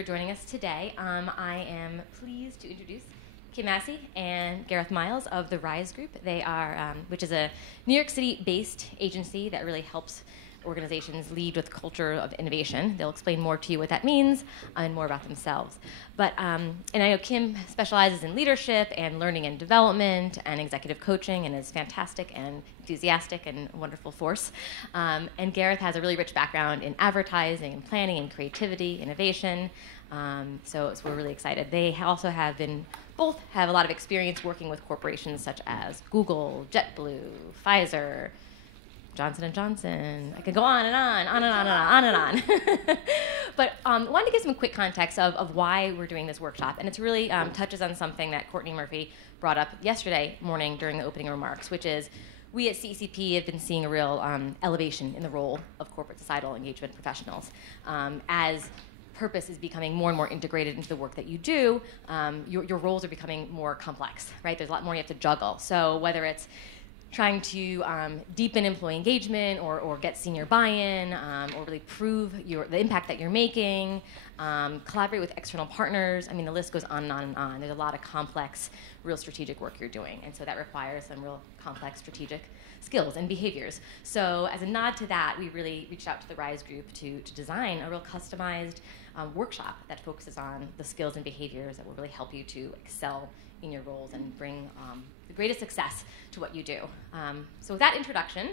for joining us today. I am pleased to introduce Kim Massey and Gareth Miles of the RISE Group. They are, which is a New York City-based agency that really helps organizations lead with culture of innovation. They'll explain more to you what that means and more about themselves. But, and I know Kim specializes in leadership and learning and development and executive coaching and is fantastic and enthusiastic and a wonderful force. And Gareth has a really rich background in advertising and planning and creativity, innovation. So we're really excited. They also both have a lot of experience working with corporations such as Google, JetBlue, Pfizer, Johnson & Johnson. I could go on and on, on and on and on and on. But I wanted to give some quick context of why we're doing this workshop. And it's really touches on something that Courtney Murphy brought up yesterday morning during the opening remarks, which is we at CECP have been seeing a real elevation in the role of corporate societal engagement professionals. As purpose is becoming more and more integrated into the work that you do, your roles are becoming more complex, right? There's a lot more you have to juggle. So whether it's trying to deepen employee engagement or get senior buy-in or really prove the impact that you're making, collaborate with external partners. I mean, the list goes on and on and on. There's a lot of complex, real strategic work you're doing. And so that requires some real complex strategic skills and behaviors. So as a nod to that, we really reached out to the RISE group to design a real customized workshop that focuses on the skills and behaviors that will really help you to excel in your roles and bring the greatest success to what you do. So with that introduction,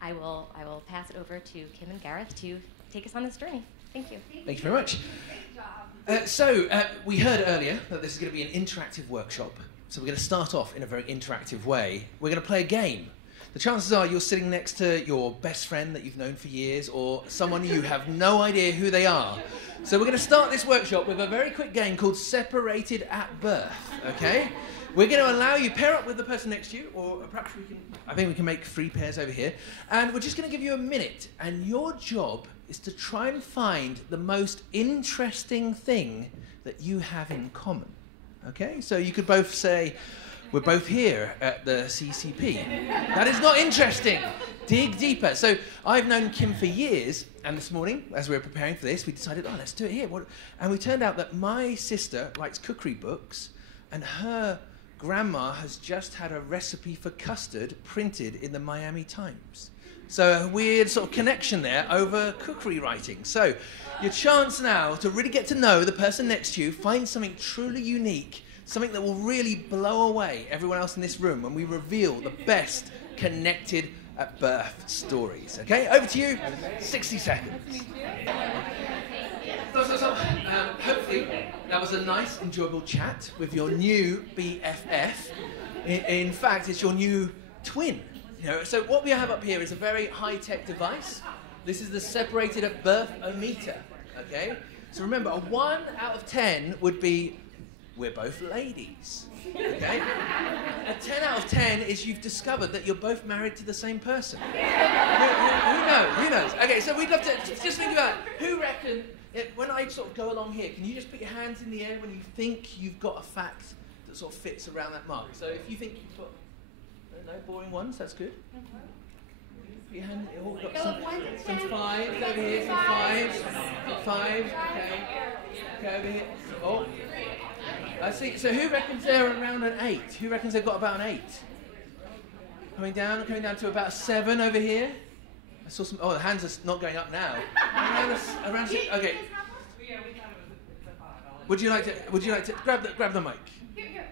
I will pass it over to Kim and Gareth to take us on this journey. Thank you. Thank you very much. Great job. We heard earlier that this is going to be an interactive workshop. So we're going to start off in a very interactive way. We're going to play a game. The chances are you're sitting next to your best friend that you've known for years or someone you have no idea who they are. So we're going to start this workshop with a very quick game called Separated at Birth, okay? We're going to allow you pair up with the person next to you, or perhaps I think we can make 3 pairs over here. And we're just going to give you a minute, and your job is to try and find the most interesting thing that you have in common, okay? So you could both say, we're both here at the CECP. That is not interesting. Dig deeper. So I've known Kim for years, and this morning, as we were preparing for this, we decided, oh, let's do it here. And we turned out that my sister writes cookery books, and her grandma has just had a recipe for custard printed in the Miami Times. So a weird sort of connection there over cookery writing. So your chance now to really get to know the person next to you, find something truly unique, something that will really blow away everyone else in this room when we reveal the best connected at birth stories. Okay, over to you. 60 seconds. So, hopefully that was a nice, enjoyable chat with your new BFF. In fact, it's your new twin. You know, so what we have up here is a very high-tech device. This is the Separated at Birth-o-meter. Okay, so remember, a 1 out of 10 would be we're both ladies, okay? A 10 out of 10 is you've discovered that you're both married to the same person. Who knows? Okay, so we'd love to just think about who reckon, when I sort of go along here, can you just put your hands in the air when you think you've got a fact that sort of fits around that mark? So if you think you've got, no boring ones, that's good. Put your hand, oh, got some 5s over here, some 5s, okay, over here, oh. I see. So who reckons they're around an 8? Who reckons they've got about an 8? Coming down to about a 7 over here. I saw some. Oh, the hands are not going up now. around 6. Okay. Would you like to grab the mic? Here.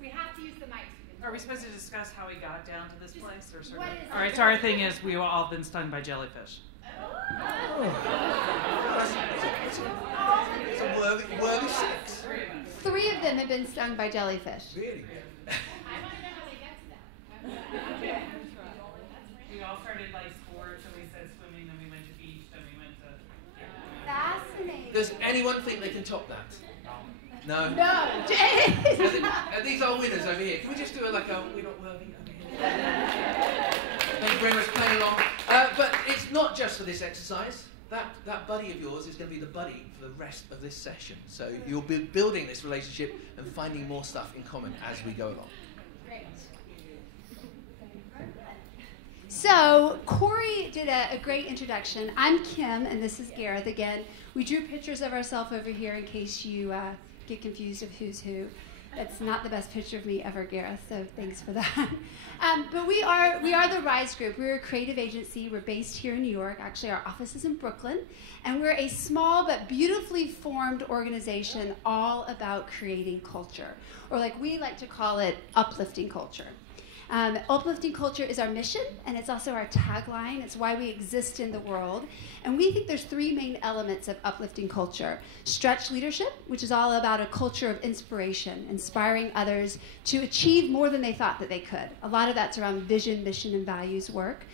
We have to use the mic. Are we supposed to discuss how we got down to this place, or sort of? All right. So our thing is we've all been stung by jellyfish. It's a worthy 6. 3 of them have been stung by jellyfish. Really? I want to know how they get to that. We all started like sports, and we said swimming, then we went to beach, then we went to. Fascinating. Does anyone think they can top that? No? No, James. These are winners over here. Can we just do it like a we're not worthy? Thank you very much for playing along. But it's not just for this exercise. That buddy of yours is going to be the buddy for the rest of this session. So you'll be building this relationship and finding more stuff in common as we go along. Great. So Corey did a great introduction. I'm Kim, and this is Gareth again. We drew pictures of ourselves over here in case you get confused of who's who. That's not the best picture of me ever, Gareth, so thanks for that. But we are the Rise Group. We're a creative agency. We're based here in New York. Actually, our office is in Brooklyn. And we're a small but beautifully formed organization all about creating culture, or like we like to call it, uplifting culture. Uplifting culture is our mission, and it's also our tagline. It's why we exist in the world. And we think there's three main elements of uplifting culture. Stretch leadership, which is all about a culture of inspiration, inspiring others to achieve more than they thought that they could. A lot of that's around vision, mission, and values work.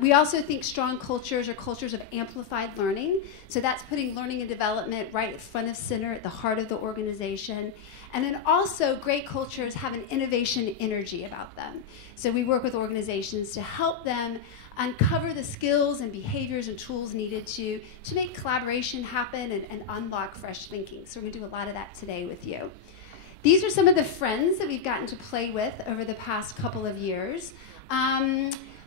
We also think strong cultures are cultures of amplified learning. So that's putting learning and development right at front of center, at the heart of the organization. And then also, great cultures have an innovation energy about them. So we work with organizations to help them uncover the skills and behaviors and tools needed to make collaboration happen and unlock fresh thinking. So we're going to do a lot of that today with you. These are some of the friends that we've gotten to play with over the past couple of years.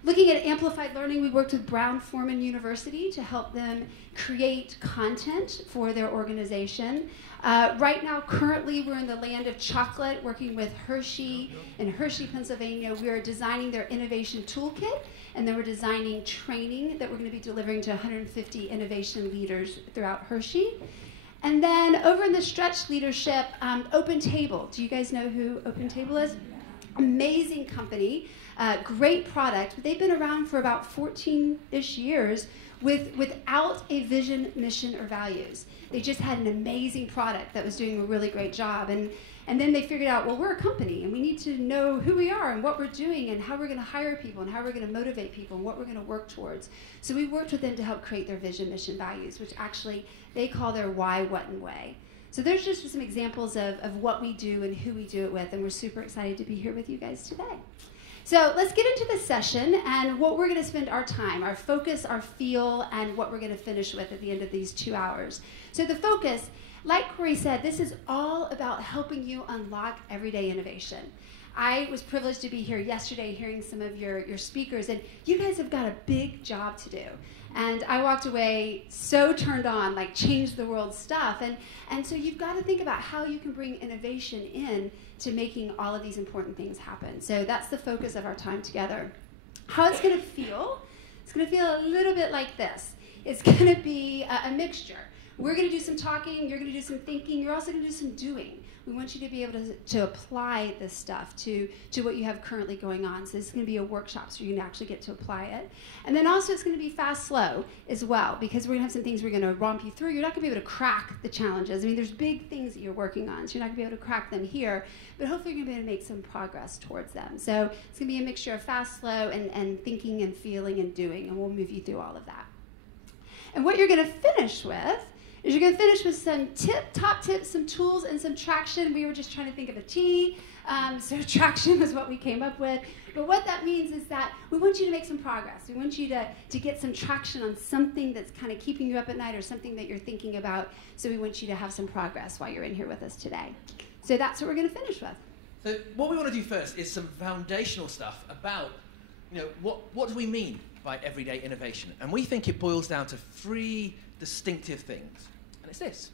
Looking at amplified learning, we worked with Brown-Forman University to help them create content for their organization. Right now, currently, we're in the land of chocolate, working with Hershey in Hershey, Pennsylvania. We are designing their innovation toolkit, and then we're designing training that we're going to be delivering to 150 innovation leaders throughout Hershey. And then over in the stretch leadership, Open Table. Do you guys know who Open Table is? Amazing company, great product. But they've been around for about 14-ish years without a vision, mission, or values. They just had an amazing product that was doing a really great job. And then they figured out, well, we're a company, and we need to know who we are and what we're doing and how we're going to hire people and how we're going to motivate people and what we're going to work towards. So we worked with them to help create their vision, mission, values, which actually they call their why, what, and way. So there's just some examples of what we do and who we do it with, and we're super excited to be here with you guys today. So let's get into the session and what we're going to spend our time, our focus, our feel, and what we're going to finish with at the end of these 2 hours. So the focus, like Corey said, this is all about helping you unlock everyday innovation. I was privileged to be here yesterday hearing some of your speakers, and you guys have got a big job to do. And I walked away so turned on, like change the world stuff. And so you've got to think about how you can bring innovation in to making all of these important things happen. So that's the focus of our time together. How it's going to feel, it's going to feel a little bit like this. It's going to be a mixture. We're going to do some talking, you're going to do some thinking, you're also going to do some doing. We want you to be able to apply this stuff to what you have currently going on. So this is going to be a workshop, so you can actually get to apply it. And then also it's going to be fast, slow as well, because we're going to have some things we're going to romp you through. You're not going to be able to crack the challenges. I mean, there's big things that you're working on, so you're not going to be able to crack them here, but hopefully you're going to be able to make some progress towards them. So it's going to be a mixture of fast, slow, and thinking and feeling and doing, and we'll move you through all of that. And what you're going to finish with is you're going to finish with some top tips, some tools, and some traction. We were just trying to think of a T, so traction was what we came up with. But what that means is that we want you to make some progress. We want you to get some traction on something that's kind of keeping you up at night or something that you're thinking about. So we want you to have some progress while you're in here with us today. So that's what we're going to finish with. So what we want to do first is some foundational stuff about, what do we mean by everyday innovation? And we think it boils down to three distinctive things. And it's this.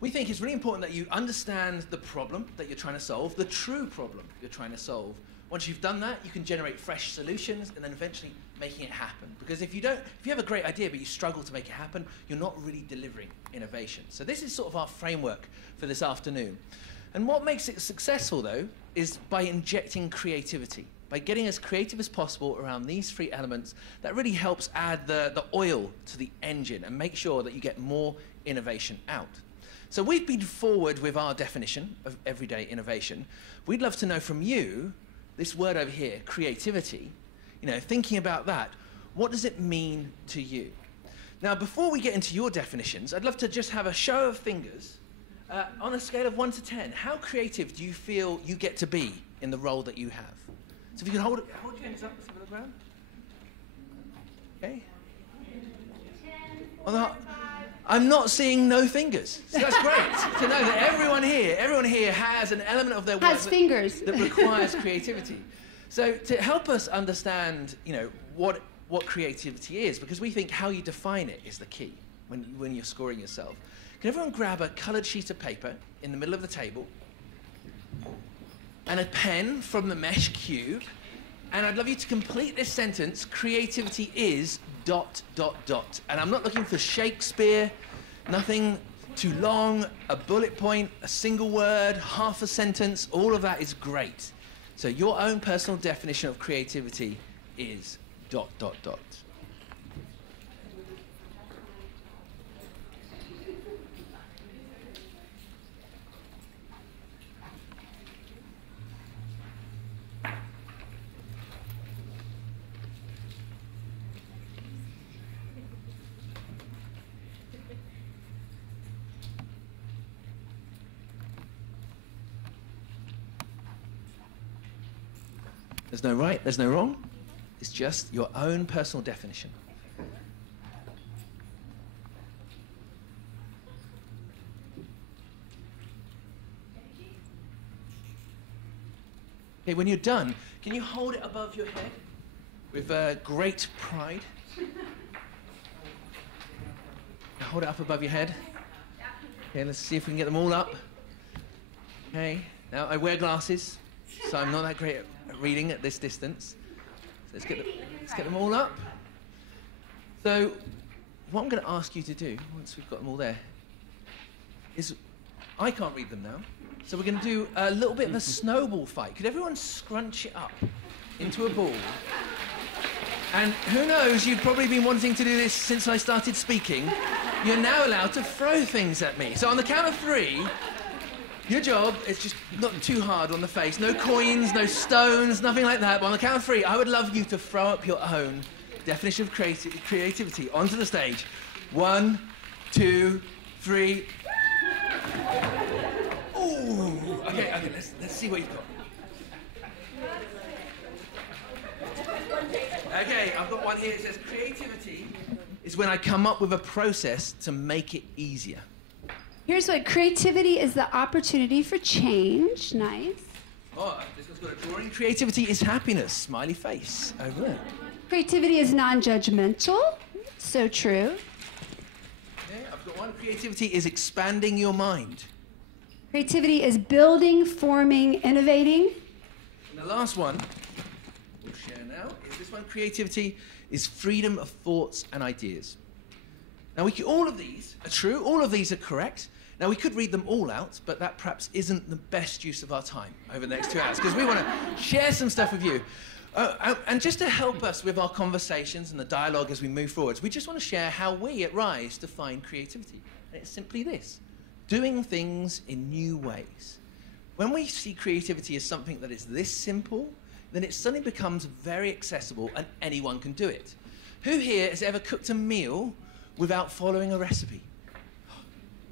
We think it's really important that you understand the problem that you're trying to solve, the true problem you're trying to solve. Once you've done that, you can generate fresh solutions and then eventually making it happen. Because if you have a great idea but you struggle to make it happen, you're not really delivering innovation. So this is sort of our framework for this afternoon. And what makes it successful, though, is by injecting creativity, by getting as creative as possible around these three elements. That really helps add the oil to the engine and make sure that you get more innovation out. So we've been forward with our definition of everyday innovation. We'd love to know from you, this word over here, creativity, thinking about that, what does it mean to you? Now, before we get into your definitions, I'd love to just have a show of fingers on a scale of 1 to 10. How creative do you feel you get to be in the role that you have? So if you can hold your hands up for the ground. Okay. 10, 4, 5. I'm not seeing no fingers. So that's great to know that everyone here has an element of their work fingers that requires creativity. So to help us understand, what creativity is, because we think how you define it is the key when you're scoring yourself. Can everyone grab a coloured sheet of paper in the middle of the table and a pen from the mesh cube? And I'd love you to complete this sentence: creativity is ... And I'm not looking for Shakespeare, nothing too long, a bullet point, a single word, half a sentence. All of that is great. So your own personal definition of creativity is ... There's no right, there's no wrong. It's just your own personal definition. Okay, when you're done, can you hold it above your head with great pride? Hold it up above your head. Okay, let's see if we can get them all up. Okay, now I wear glasses, so I'm not that great at reading at this distance. So let's get them all up. So what I'm going to ask you to do, once we've got them all there, is I can't read them now, so we're going to do a little bit of a snowball fight. Could everyone scrunch it up into a ball? And who knows, you've probably been wanting to do this since I started speaking. You're now allowed to throw things at me. So on the count of 3, your job is just not too hard on the face. No coins, no stones, nothing like that. But on the count of 3, I would love you to throw up your own definition of creativity onto the stage. 1, 2, 3. Ooh. Okay, let's see what you've got. Okay, I've got one here. It says creativity is when I come up with a process to make it easier. Here's what creativity is: the opportunity for change. Nice. Oh, this one's got a drawing. Creativity is happiness. Smiley face over there. Creativity is non-judgmental. So true. Okay, I've got one. Creativity is expanding your mind. Creativity is building, forming, innovating. And the last one we'll share now is this one. Creativity is freedom of thoughts and ideas. Now, all of these are true. All of these are correct. Now, we could read them all out, but that perhaps isn't the best use of our time over the next 2 hours, because we want to share some stuff with you. And just to help us with our conversations and the dialogue as we move forwards, we just want to share how we at Rise define creativity. And it's simply this: doing things in new ways. When we see creativity as something that is this simple, then it suddenly becomes very accessible and anyone can do it. Who here has ever cooked a meal without following a recipe?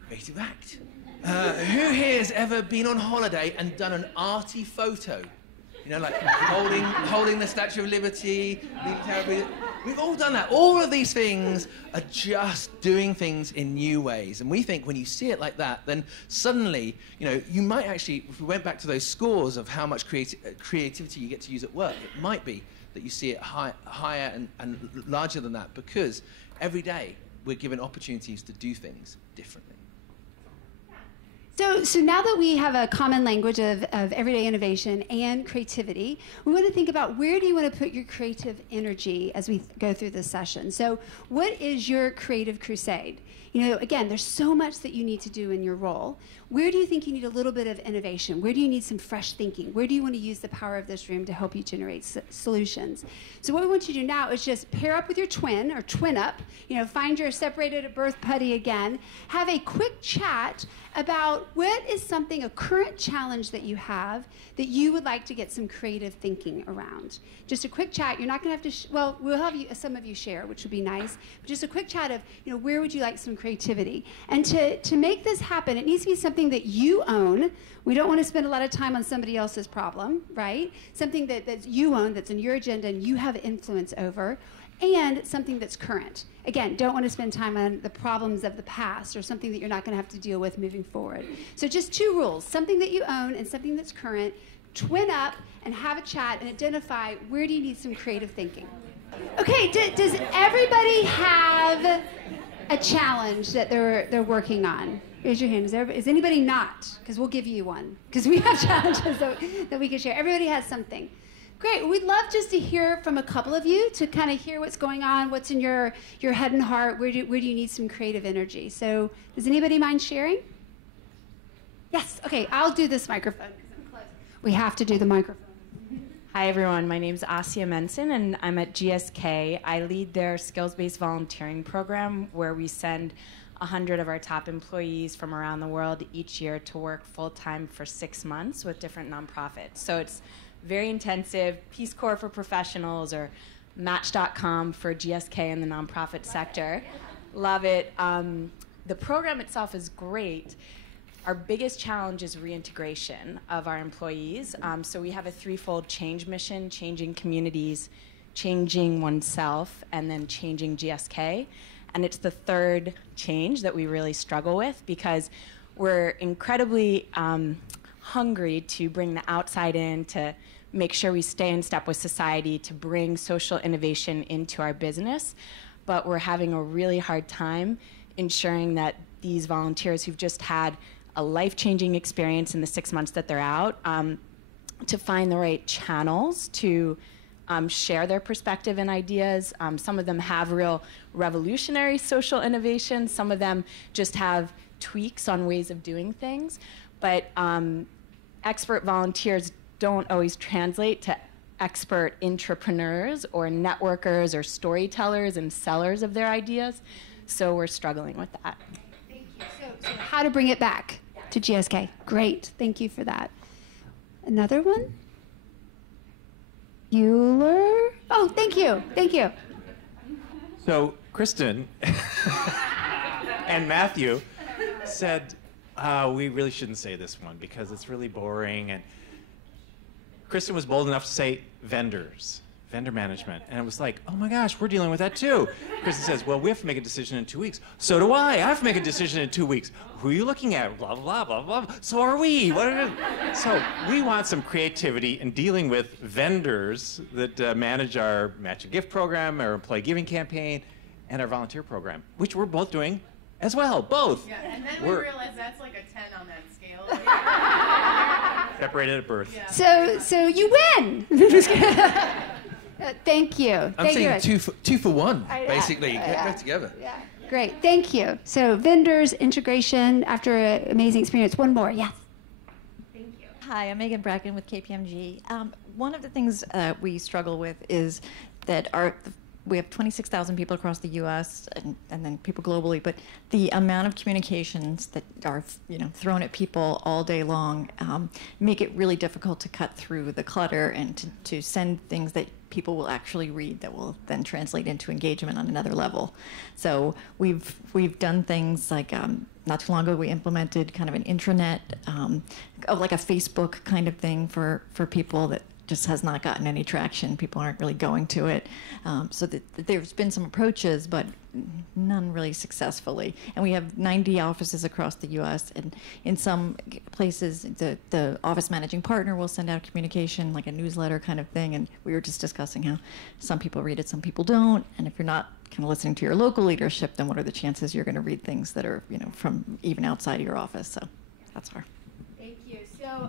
Creative act. Who here has ever been on holiday and done an arty photo? You know, like holding the Statue of Liberty. We've all done that. All of these things are just doing things in new ways. And we think when you see it like that, then suddenly, you know, you might actually, if we went back to those scores of how much creativity you get to use at work, it might be that you see it higher and larger than that, because every day we're given opportunities to do things differently. So now that we have a common language of everyday innovation and creativity, we want to think about, where do you want to put your creative energy as we go through this session? So what is your creative crusade? You know, again, there's so much that you need to do in your role. Where do you think you need a little bit of innovation? Where do you need some fresh thinking? Where do you want to use the power of this room to help you generate solutions? So what we want you to do now is just pair up with your twin, or twin up, you know, find your separated at birth putty again, have a quick chat about what is something, a current challenge that you have that you would like to get some creative thinking around. Just a quick chat. You're not going to have to, well, we'll have some of you share, which would be nice, but just a quick chat of, you know, where would you like some creativity? And to make this happen, it needs to be something that you own. We don't want to spend a lot of time on somebody else's problem, right? Something that you own, that's in your agenda and you have influence over, and something that's current. Again, don't want to spend time on the problems of the past or something that you're not going to have to deal with moving forward. So just 2 rules: something that you own and something that's current. Twin up and have a chat and identify, where do you need some creative thinking. Okay, does everybody have a challenge that they're working on? Raise your hand. Is anybody not? Because we'll give you one. Because we have challenges that we can share. Everybody has something. Great. We'd love just to hear from a couple of you to kind of hear what's going on, what's in your head and heart. Where do you need some creative energy? So does anybody mind sharing? Yes. Okay, I'll do this microphone because I'm close. We have to do the microphone. Hi, everyone. My name's Asia Menson, and I'm at GSK. I lead their skills-based volunteering program where we send 100 of our top employees from around the world each year to work full-time for 6 months with different nonprofits. So it's very intensive. Peace Corps for professionals, or Match.com for GSK in the nonprofit sector. Love it. The program itself is great. Our biggest challenge is reintegration of our employees. So we have a threefold change mission: changing communities, changing oneself, and then changing GSK. And it's the third change that we really struggle with, because we're incredibly hungry to bring the outside in, to make sure we stay in step with society, to bring social innovation into our business. But we're having a really hard time ensuring that these volunteers who've just had a life-changing experience in the 6 months that they're out, to find the right channels to share their perspective and ideas. Some of them have real revolutionary social innovations. Some of them just have tweaks on ways of doing things. But expert volunteers don't always translate to expert entrepreneurs or networkers or storytellers and sellers of their ideas. So we're struggling with that. Thank you. So how to bring it back to GSK. Great. Thank you for that. Another one? Bueller? Oh, thank you. Thank you. So Kristen and Matthew said, we really shouldn't say this one because it's really boring. And Kristen was bold enough to say vendors, vendor management. And it was like, oh my gosh, we're dealing with that too. Kristen says, well, we have to make a decision in 2 weeks. So do I. I have to make a decision in 2 weeks. Who are you looking at? Blah, blah, blah, blah, blah. So are we. So we want some creativity in dealing with vendors that manage our match and gift program, our employee giving campaign, and our volunteer program, which we're both doing as well, both. Yeah, and then we realized that's like a 10 on that scale. Separated at birth. Yeah. So you win. Thank you. I'm saying two for one, basically. Yeah. Go together. Yeah. Great. Thank you. So vendors, integration, after an amazing experience. One more. Yes. Thank you. Hi, I'm Megan Bracken with KPMG. One of the things we struggle with is that we have 26,000 people across the U.S. and then people globally, but the amount of communications that are thrown at people all day long make it really difficult to cut through the clutter and to send things that people will actually read that will then translate into engagement on another level. So we've done things like not too long ago we implemented kind of an intranet, like a Facebook kind of thing for people that just has not gotten any traction. People aren't really going to it. So there's been some approaches, but none really successfully. And we have 90 offices across the U.S. And in some places, the office managing partner will send out communication, like a newsletter kind of thing. And we were just discussing how some people read it, some people don't. And if you're not kind of listening to your local leadership, then what are the chances you're going to read things that are, from even outside of your office? So that's our. So,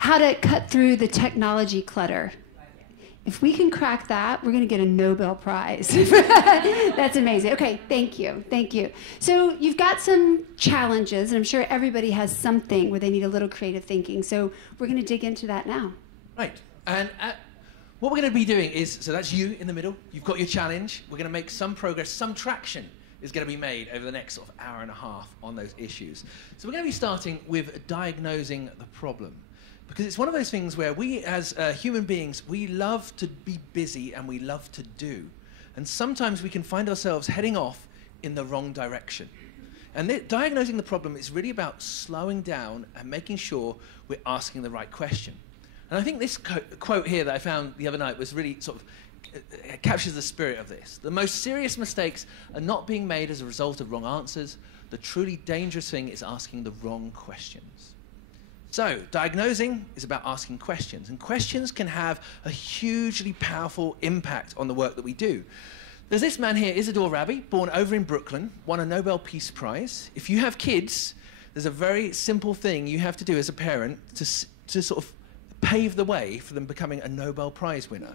how to cut through the technology clutter. If we can crack that, we're going to get a Nobel Prize. That's amazing. Okay, thank you. Thank you. So you've got some challenges, and I'm sure everybody has something where they need a little creative thinking. So we're going to dig into that now. Right. And what we're going to be doing is, so that's you in the middle. You've got your challenge. We're going to make some progress, some traction is going to be made over the next sort of hour and a half on those issues. So we're going to be starting with diagnosing the problem. Because it's one of those things where we, as human beings, we love to be busy and we love to do. And sometimes we can find ourselves heading off in the wrong direction. And diagnosing the problem is really about slowing down and making sure we're asking the right question. And I think this quote here that I found the other night was really sort of it captures the spirit of this. The most serious mistakes are not being made as a result of wrong answers. The truly dangerous thing is asking the wrong questions. So, diagnosing is about asking questions, and questions can have a hugely powerful impact on the work that we do. There's this man here, Isidore Rabi, born over in Brooklyn, won a Nobel Peace Prize. If you have kids, there's a very simple thing you have to do as a parent to sort of pave the way for them becoming a Nobel Prize winner.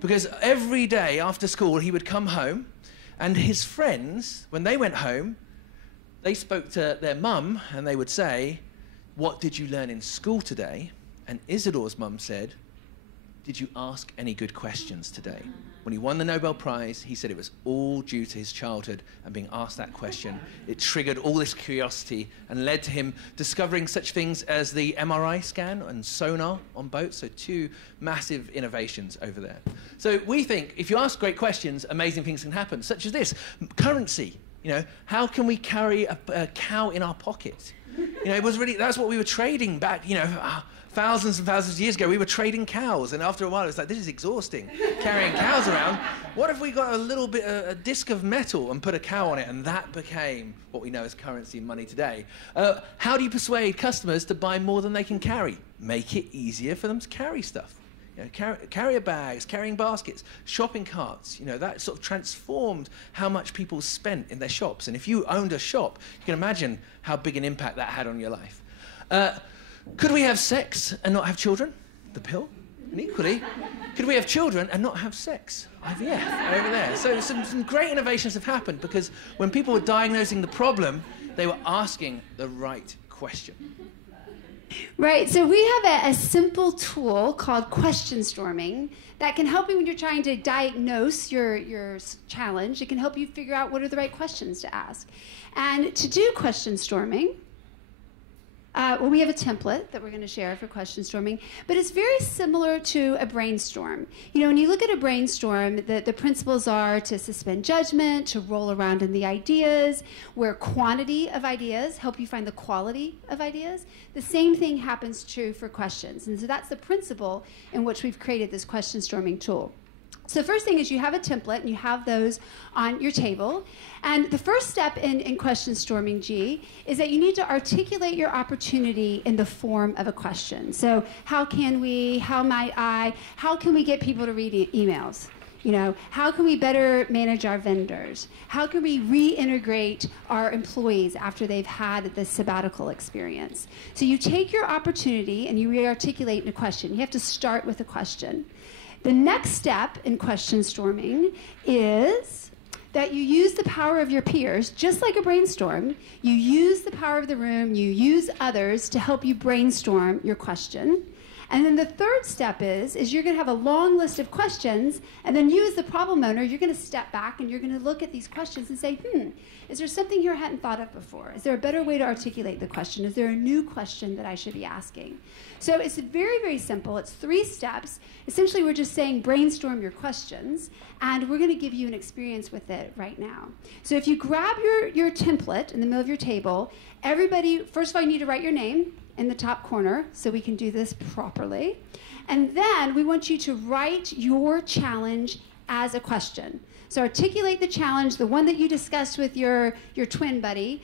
Because every day after school, he would come home, and his friends, when they went home, they spoke to their mum, and they would say, "What did you learn in school today?" And Isidore's mum said, "Did you ask any good questions today?" When he won the Nobel Prize, he said it was all due to his childhood and being asked that question. It triggered all this curiosity and led to him discovering such things as the MRI scan and sonar on boats, so 2 massive innovations over there. So we think if you ask great questions, amazing things can happen, such as this. Currency. You know, how can we carry a cow in our pocket? You know, it was really, that's what we were trading back, you know, thousands and thousands of years ago. We were trading cows, and after a while it's like, this is exhausting, carrying cows around. What if we got a little bit, a disc of metal and put a cow on it, and that became what we know as currency and money today? How do you persuade customers to buy more than they can carry? Make it easier for them to carry stuff. You know, carrier bags, carrying baskets, shopping carts, you know, that sort of transformed how much people spent in their shops. And if you owned a shop, you can imagine how big an impact that had on your life. Could we have sex and not have children? The pill. And equally, could we have children and not have sex? IVF, over there. So some great innovations have happened because when people were diagnosing the problem, they were asking the right question. Right, so we have a simple tool called question storming that can help you when you're trying to diagnose your challenge. It can help you figure out what are the right questions to ask. And to do question storming, well, we have a template that we're going to share for question storming, but it's very similar to a brainstorm. You know, when you look at a brainstorm, the principles are to suspend judgment, to roll around in the ideas, where quantity of ideas help you find the quality of ideas. The same thing happens true for questions. And so that's the principle in which we've created this question storming tool. So the first thing is you have a template, and you have those on your table. And the first step in question storming, G, is that you need to articulate your opportunity in the form of a question. So how can we, how might I, how can we get people to read emails? You know, how can we better manage our vendors? How can we reintegrate our employees after they've had this sabbatical experience? So you take your opportunity and you re-articulate in a question. You have to start with a question. The next step in question storming is that you use the power of your peers, just like a brainstorm. You use the power of the room, you use others to help you brainstorm your question. And then the third step is you're going to have a long list of questions, and then you as the problem owner, you're going to step back and you're going to look at these questions and say, is there something here I hadn't thought of before? Is there a better way to articulate the question? Is there a new question that I should be asking? So it's very, very simple. It's 3 steps. Essentially, we're just saying brainstorm your questions, and we're going to give you an experience with it right now. So if you grab your template in the middle of your table, everybody, first of all, you need to write your name in the top corner so we can do this properly. And then we want you to write your challenge as a question. So articulate the challenge, the one that you discussed with your twin buddy.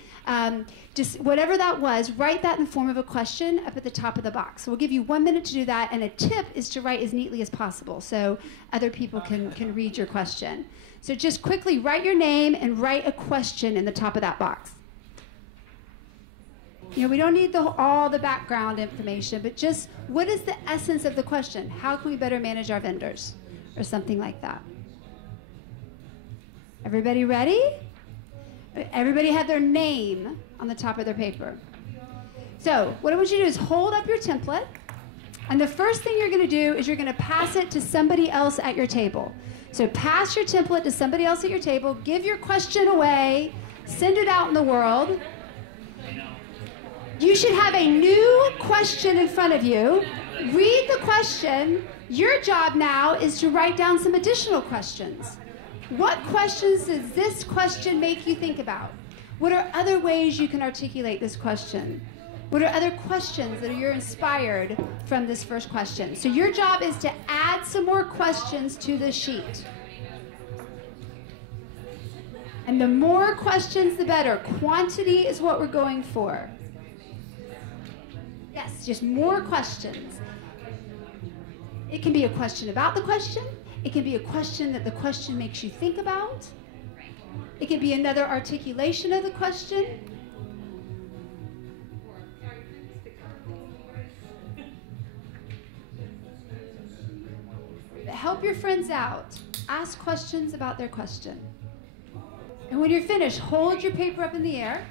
Just whatever that was, write that in the form of a question up at the top of the box. So we'll give you 1 minute to do that, and a tip is to write as neatly as possible so other people can read your question. So just quickly write your name and write a question in the top of that box. You know, we don't need all the background information, but just what is the essence of the question? How can we better manage our vendors? Or something like that. Everybody ready? Everybody had their name on the top of their paper. So what I want you to do is hold up your template, and the first thing you're going to do is you're going to pass it to somebody else at your table. So pass your template to somebody else at your table, give your question away, send it out in the world. You should have a new question in front of you. Read the question. Your job now is to write down some additional questions. What questions does this question make you think about? What are other ways you can articulate this question? What are other questions that you're inspired from this first question? So your job is to add some more questions to the sheet. And the more questions, the better. Quantity is what we're going for. Yes, just more questions. It can be a question about the question. It can be a question that the question makes you think about. It can be another articulation of the question. Help your friends out. Ask questions about their question. And when you're finished, hold your paper up in the air.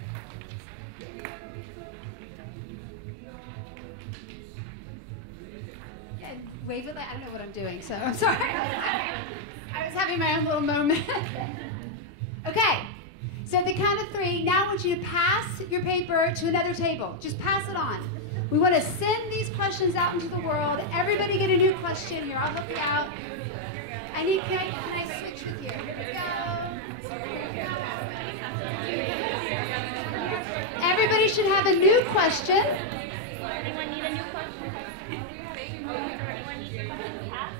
And wave it like, I don't know what I'm doing, so I'm sorry. I was having my own little moment. Okay, so at the count of 3, now I want you to pass your paper to another table. Just pass it on. We want to send these questions out into the world. Everybody get a new question. Here, I'll help you out. Can I switch with you? Here we go. Everybody should have a new question. Anyone need a new question? Anyone need your question passed?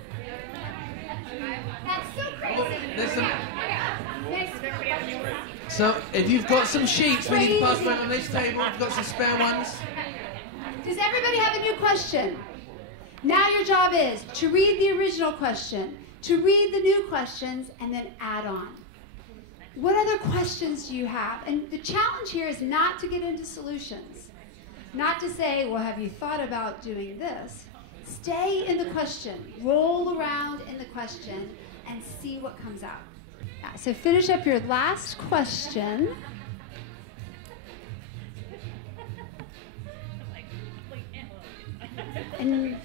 That's so crazy. Listen. Next. So if you've got some sheets, we need to pass them out on this table. If you've got some spare ones. Does everybody have a new question? Now your job is to read the original question, to read the new questions, and then add on. What other questions do you have? And the challenge here is not to get into solutions. Not to say, well, have you thought about doing this? Stay in the question. Roll around in the question and see what comes out. Yeah, so finish up your last question. And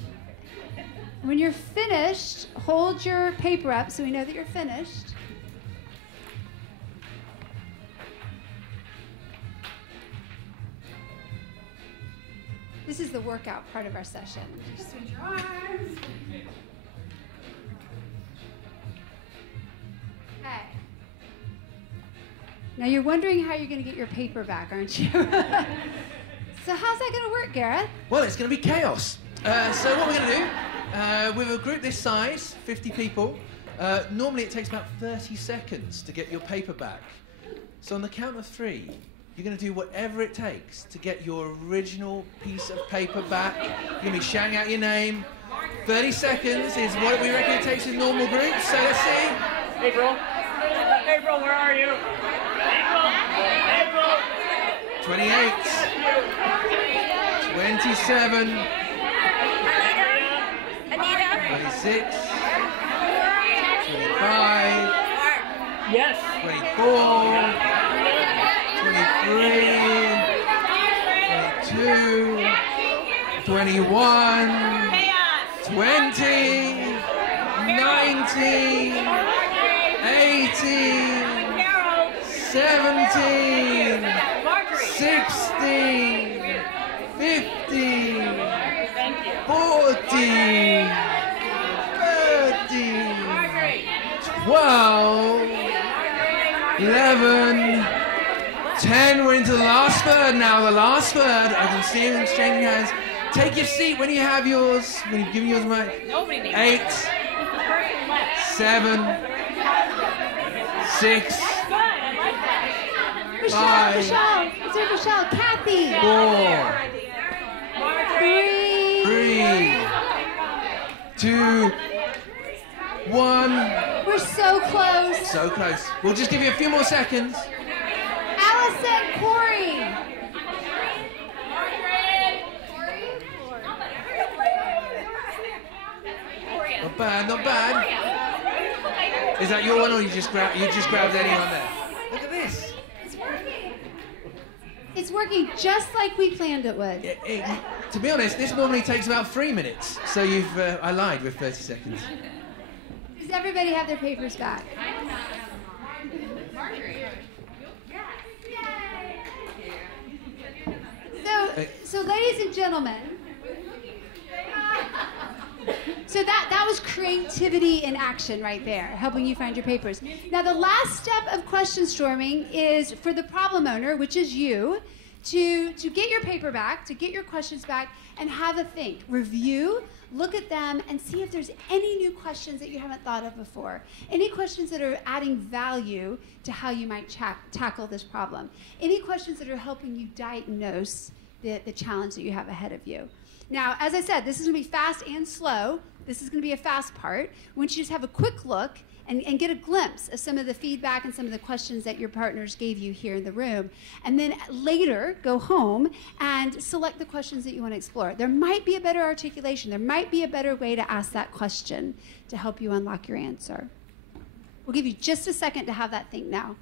when you're finished, hold your paper up so we know that you're finished. This is the workout part of our session. Just switch your arms. Okay. Now you're wondering how you're going to get your paper back, aren't you? So how's that going to work, Gareth? Well, it's going to be chaos. So what we're going to do, with a group this size, 50 people, normally it takes about 30 seconds to get your paper back. So on the count of 3, you're going to do whatever it takes to get your original piece of paper back. You're going to be shouting out your name. 30 seconds is what we reckon it takes in normal groups. So let's see. April, where are you? April. 28, 27, 26, 25, Yes. 24, 23, 22, 21, 20, 19, 18, 17, 16, 15, 14, 13, 12, 11, 10. We're into the last third now. The last third. I can see you exchanging hands. Take your seat when you have yours. When you give yours, Mike. 8, 7, 6, 5, Michelle. Is there Michelle? Kathy. 4, 3, 2, 1. We're so close. So close. We'll just give you a few more seconds. Allison, Corey. Not bad, not bad. Is that your one, or you just grabbed anyone there? Look at this. It's working just like we planned it would. To be honest, this normally takes about 3 minutes. So I lied with 30 seconds. Does everybody have their papers back? So ladies and gentlemen, so that was creativity in action right there, helping you find your papers. Now the last step of question storming is for the problem owner, which is you, to get your paper back, to get your questions back, and have a think. Review, look at them, and see if there's any new questions that you haven't thought of before. Any questions that are adding value to how you might tackle this problem. Any questions that are helping you diagnose the challenge that you have ahead of you. Now, as I said, this is going to be fast and slow. This is going to be a fast part. I want you to just have a quick look and get a glimpse of some of the feedback and some of the questions that your partners gave you here in the room. And then later, go home and select the questions that you want to explore. There might be a better articulation. There might be a better way to ask that question to help you unlock your answer. We'll give you just a second to have that think now.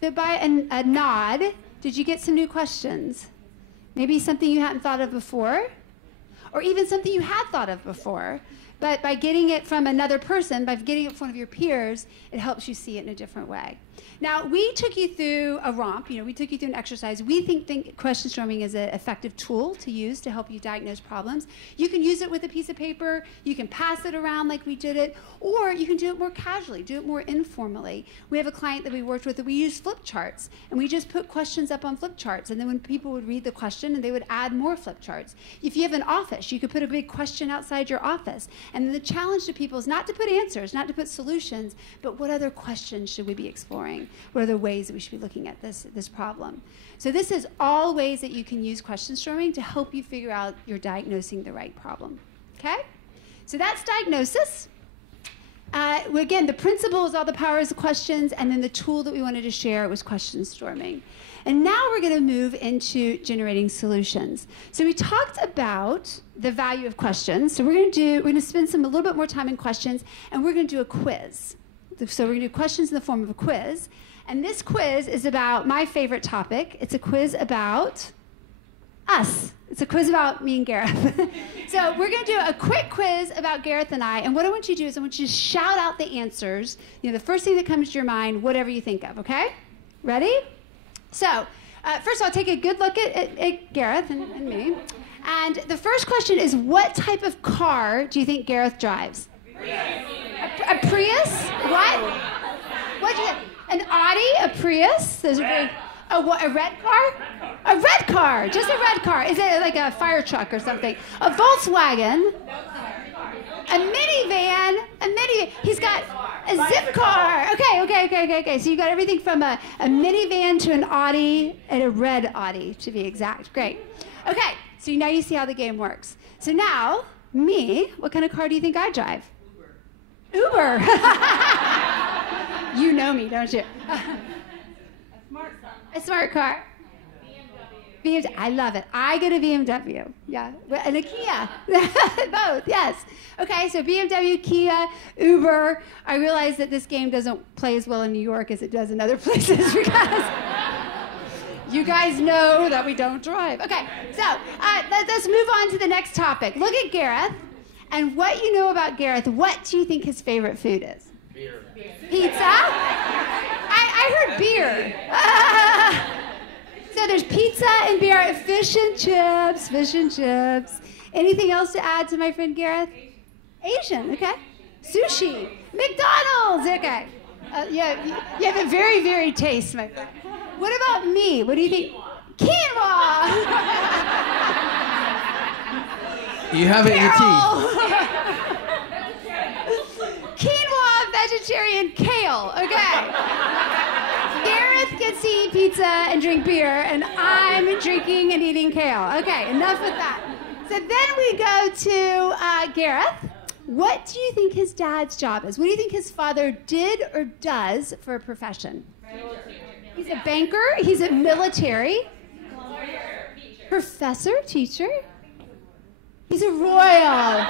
So by a nod, did you get some new questions? Maybe something you hadn't thought of before, or even something you had thought of before. But by getting it from another person, by getting it from one of your peers, it helps you see it in a different way. Now, we took you through a romp. We took you through an exercise. We think question storming is an effective tool to use to help you diagnose problems. You can use it with a piece of paper. You can pass it around like we did it, or you can do it more casually, do it more informally. We have a client that we worked with that we used flip charts, and we just put questions up on flip charts, and then when people would read the question, and they would add more flip charts. If you have an office, you could put a big question outside your office, and then the challenge to people is not to put answers, not to put solutions, but what other questions should we be exploring? What are the ways that we should be looking at this problem? So this is all ways that you can use question storming to help you figure out you're diagnosing the right problem. Okay? So that's diagnosis. Again, the principle is all the powers of questions, and then the tool that we wanted to share was question storming. And now we're going to move into generating solutions. So we talked about the value of questions. So we're going to spend a little bit more time in questions, and we're going to do a quiz. So we're going to do questions in the form of a quiz. And this quiz is about my favorite topic. It's a quiz about us. It's a quiz about me and Gareth. So we're going to do a quick quiz about Gareth and I. And what I want you to do is I want you to shout out the answers. The first thing that comes to your mind, whatever you think of, okay? Ready? So first of all, take a good look at Gareth and me. And the first question is, what type of car do you think Gareth drives? A Prius? What? What do you think? An Audi? A Prius? Those are a red car? A red car. Just a red car. Is it like a fire truck or something? A Volkswagen? A minivan? A minivan. He's got a zip car. Okay. So you got everything from a minivan to an Audi and a red Audi, to be exact. Great. Okay. So now you see how the game works. So now, me, what kind of car do you think I drive? Uber. You know me, don't you? A smart car. BMW. I love it. I get a BMW. Yeah. And a Kia. Both, yes. Okay, so BMW, Kia, Uber. I realize that this game doesn't play as well in New York as it does in other places because you guys know that we don't drive. Okay, so let's move on to the next topic. Look at Gareth. And what you know about Gareth, what do you think his favorite food is? Beer. Pizza? I heard beer. So there's pizza and beer, fish and chips. Anything else to add to my friend Gareth? Asian, okay. Sushi. McDonald's, okay. You have a very varied taste, my friend. What about me? What do you think? Quinoa! You have it in your teeth. Quinoa, vegetarian, kale. Okay. Gareth gets to eat pizza and drink beer, and I'm drinking and eating kale. Okay, enough with that. So then we go to Gareth. What do you think his dad's job is? What do you think his father did or does for a profession? He's a banker. He's a military. Professor, teacher. He's a royal.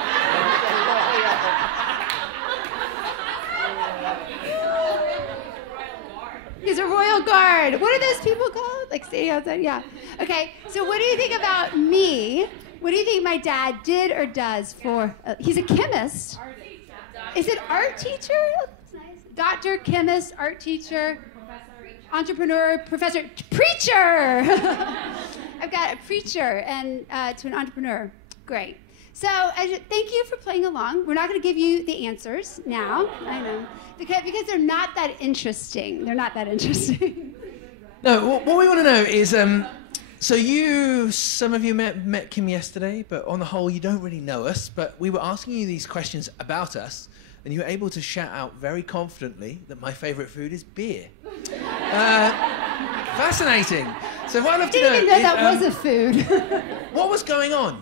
He's a royal guard. What are those people called? Like standing outside? Yeah. Okay, so what do you think about me? What do you think my dad did or does for... he's a chemist. Is it art teacher? That's nice. Doctor, chemist, art teacher, entrepreneur, professor, preacher. I've got a preacher and to an entrepreneur. Great. So thank you for playing along. We're not going to give you the answers now. I know. Because they're not that interesting. They're not that interesting. No, what we want to know is, so some of you met Kim yesterday, but on the whole, you don't really know us. But we were asking you these questions about us, and you were able to shout out very confidently that my favourite food is beer. Fascinating. So what I'd love to know I didn't even know that was a food. What was going on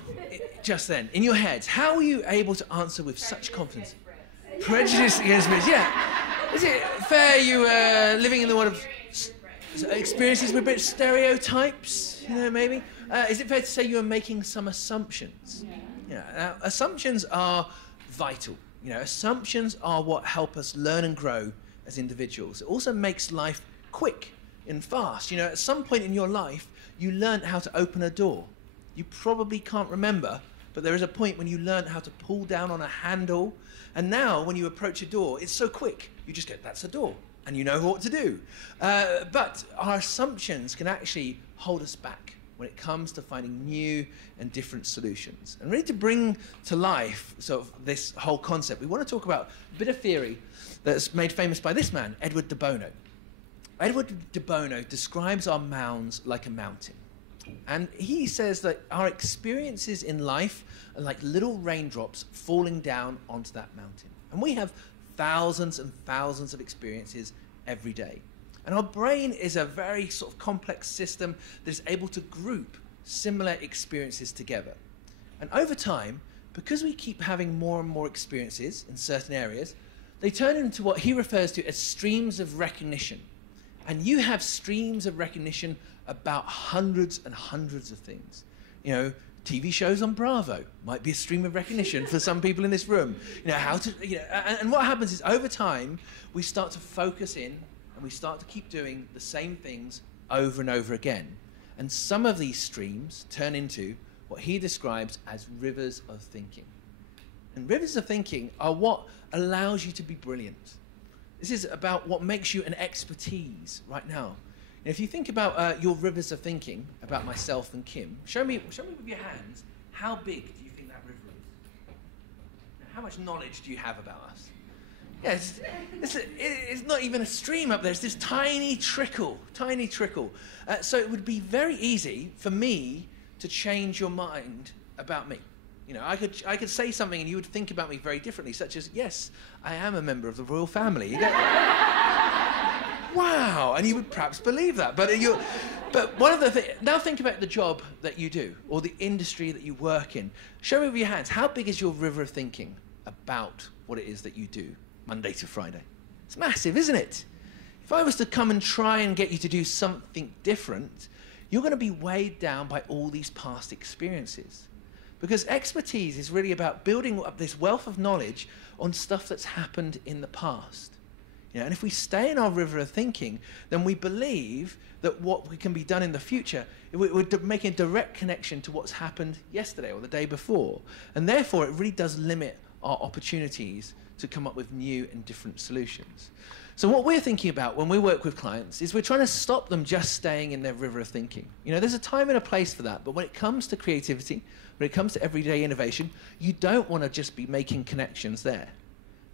just then in your heads? How were you able to answer with such confidence? Prejudice against Brits, yeah. Is it fair you were living in the world of experiences with British stereotypes, maybe? Is it fair to say you were making some assumptions? Now, assumptions are vital. Assumptions are what help us learn and grow as individuals. It also makes life quick and fast. At some point in your life, you learned how to open a door. You probably can't remember, but there is a point when you learn how to pull down on a handle, and now when you approach a door, it's so quick. You just go, that's a door, and you know what to do. But our assumptions can actually hold us back when it comes to finding new and different solutions. And really to bring to life sort of this whole concept, we want to talk about a bit of theory that's made famous by this man, Edward de Bono. Edward de Bono describes our mounds like a mountain. And he says that our experiences in life are like little raindrops falling down onto that mountain. And we have thousands and thousands of experiences every day. And our brain is a very sort of complex system that is able to group similar experiences together. And over time, because we keep having more and more experiences in certain areas, they turn into what he refers to as streams of recognition. And you have streams of recognition about hundreds and hundreds of things. TV shows on Bravo might be a stream of recognition for some people in this room. And what happens is over time, we start to focus in and we start to keep doing the same things over and over again. And some of these streams turn into what he describes as rivers of thinking. And rivers of thinking are what allows you to be brilliant. This is about what makes you an expertise right now. And if you think about your rivers of thinking about myself and Kim, show me with your hands, how big do you think that river is? And how much knowledge do you have about us? Yeah, it's not even a stream up there. It's this tiny trickle. So it would be very easy for me to change your mind about me. I could say something and you would think about me very differently, such as, yes, I am a member of the royal family. You go, wow, and you would perhaps believe that. But one of the things, now think about the job that you do or the industry that you work in. Show me with your hands, how big is your river of thinking about what it is that you do Monday to Friday? It's massive, isn't it? If I was to come and try and get you to do something different, you're going to be weighed down by all these past experiences. Because expertise is really about building up this wealth of knowledge on stuff that's happened in the past. And if we stay in our river of thinking, then we believe that what can be done in the future, we're making a direct connection to what's happened yesterday or the day before. And therefore, it really does limit our opportunities to come up with new and different solutions. So what we're thinking about when we work with clients is we're trying to stop them just staying in their river of thinking. There's a time and a place for that, but when it comes to creativity, when it comes to everyday innovation, you don't want to just be making connections there.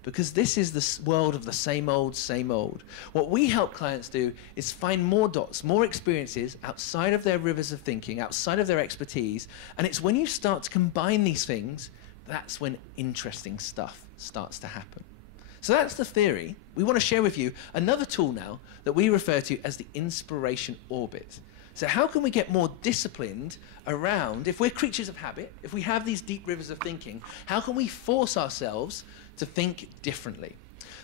Because this is the world of the same old, same old. What we help clients do is find more dots, more experiences outside of their rivers of thinking, outside of their expertise, and it's when you start to combine these things, that's when interesting stuff starts to happen. So that's the theory. We want to share with you another tool now that we refer to as the inspiration orbit. So how can we get more disciplined around, if we're creatures of habit, if we have these deep rivers of thinking, how can we force ourselves to think differently?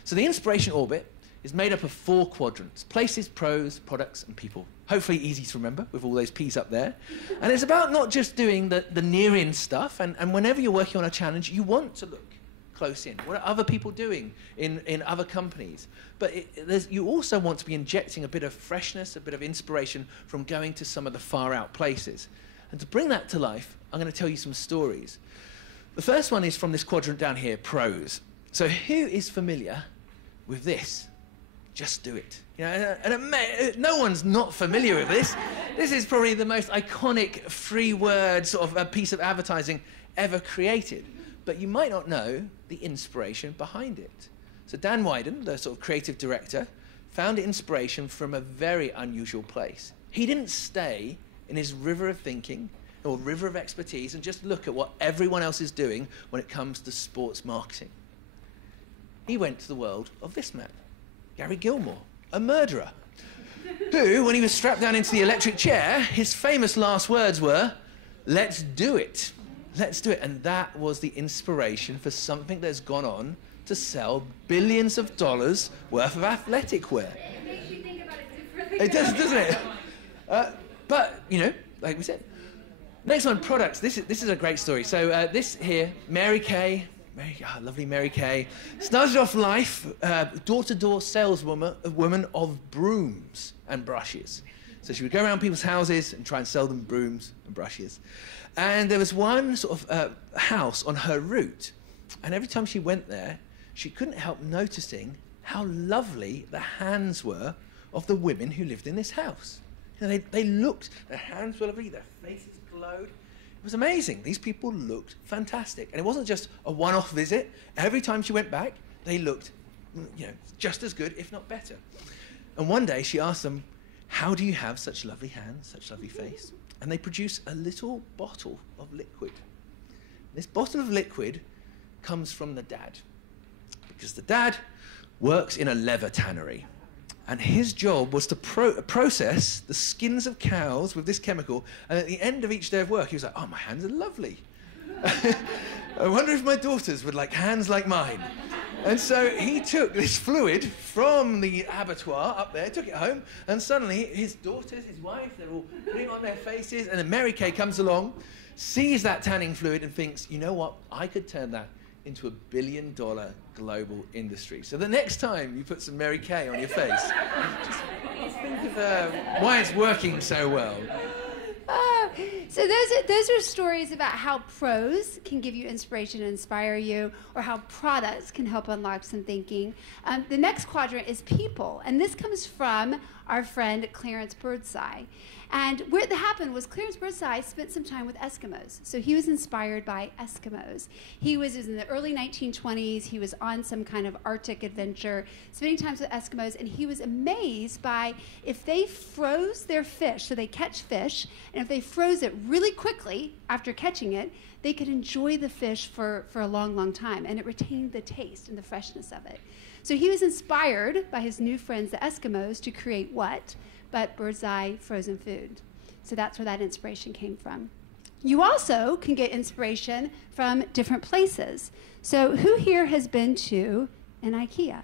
So the inspiration orbit is made up of 4 quadrants: places, pros, products, and people. Hopefully easy to remember with all those P's up there. And it's about not just doing the near-in stuff, and whenever you're working on a challenge, you want to look close in. What are other people doing in other companies? But you also want to be injecting a bit of freshness, a bit of inspiration from going to some of the far-out places. And to bring that to life, I'm going to tell you some stories. The first one is from this quadrant down here, pros. So who is familiar with this? Just do it. No one's not familiar with this. This is probably the most iconic free word sort of a piece of advertising ever created. But you might not know the inspiration behind it. So Dan Wyden, the sort of creative director, found inspiration from a very unusual place. He didn't stay in his river of thinking or river of expertise and just look at what everyone else is doing when it comes to sports marketing. He went to the world of this man, Gary Gilmore, a murderer, who, when he was strapped down into the electric chair, his famous last words were, "Let's do it. Let's do it." And that was the inspiration for something that's gone on to sell billions of dollars worth of athletic wear. It makes you think about it differently. It does, doesn't it? But, you know, like we said. Next one, products. This is a great story. So this here, Mary Kay, lovely Mary Kay, started off life door-to-door saleswoman of brooms and brushes. So she would go around people's houses and try and sell them brooms and brushes. And there was one sort of house on her route. And every time she went there, she couldn't help noticing how lovely the hands were of the women who lived in this house. You know, they looked, their hands were lovely, their faces glowed. It was amazing. These people looked fantastic. And it wasn't just a one-off visit. Every time she went back, they looked, you know, just as good, if not better. And one day she asked them, "How do you have such lovely hands, such lovely face?" And they produced a little bottle of liquid. This bottle of liquid comes from the dad, because the dad works in a leather tannery. And his job was to process the skins of cows with this chemical. And at the end of each day of work, he was like, "Oh, my hands are lovely. I wonder if my daughters would like hands like mine." And so he took this fluid from the abattoir up there, took it home, and suddenly his daughters, his wife, they're all putting it on their faces. And then Mary Kay comes along, sees that tanning fluid and thinks, "You know what? I could turn that into $1 billion global industry." So the next time you put some Mary Kay on your face, just think of why it's working so well. So those are stories about how pros can give you inspiration and inspire you, or how products can help unlock some thinking. The next quadrant is people, and this comes from our friend Clarence Birdseye. And what happened was Clarence Birdseye spent some time with Eskimos. So he was inspired by Eskimos. He was in the early 1920s. He was on some kind of Arctic adventure, spending time with Eskimos, and he was amazed by if they froze their fish, so they catch fish, and if they froze it really quickly after catching it, they could enjoy the fish for a long, long time, and it retained the taste and the freshness of it. So he was inspired by his new friends, the Eskimos, to create what? But Birdseye frozen food. So that's where that inspiration came from. You also can get inspiration from different places. So who here has been to an IKEA?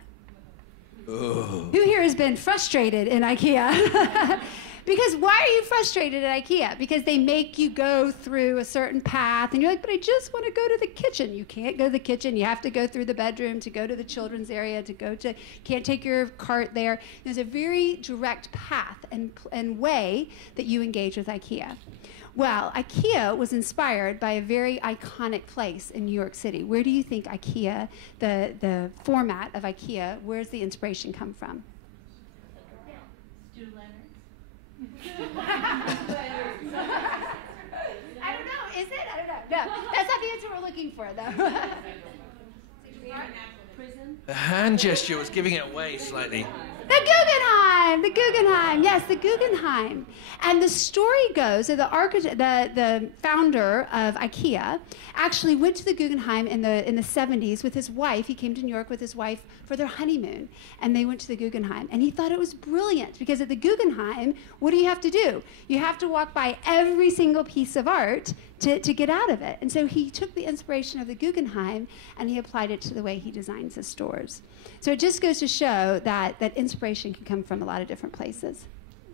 Ugh. Who here has been frustrated in IKEA? Because why are you frustrated at IKEA? Because they make you go through a certain path, and you're like, "But I just want to go to the kitchen." You can't go to the kitchen. You have to go through the bedroom to go to the children's area, can't take your cart there. There's a very direct path and way that you engage with IKEA. Well, IKEA was inspired by a very iconic place in New York City. Where do you think IKEA, the format of IKEA, where's the inspiration come from? I don't know. Is it? I don't know. No, that's not the answer we're looking for, though. Prison? The hand gesture was giving it away slightly. The Guggenheim, yes, the Guggenheim. And the story goes that the founder of IKEA actually went to the Guggenheim in the 70s with his wife. He came to New York with his wife for their honeymoon, and they went to the Guggenheim. And he thought it was brilliant, because at the Guggenheim, what do you have to do? You have to walk by every single piece of art to get out of it. And so he took the inspiration of the Guggenheim and he applied it to the way he designs his stores. So it just goes to show that inspiration can come from a lot of different places.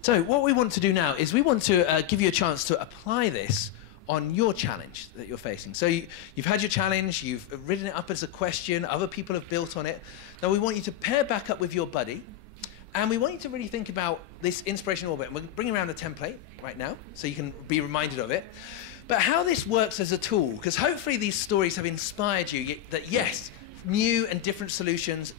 So what we want to do now is we want to give you a chance to apply this on your challenge that you're facing. So you've had your challenge, you've written it up as a question, other people have built on it. Now we want you to pair back up with your buddy, and we want you to really think about this inspiration orbit. And we're bringing around a template right now, so you can be reminded of it. But how this works as a tool, because hopefully these stories have inspired you that yes, new and different solutions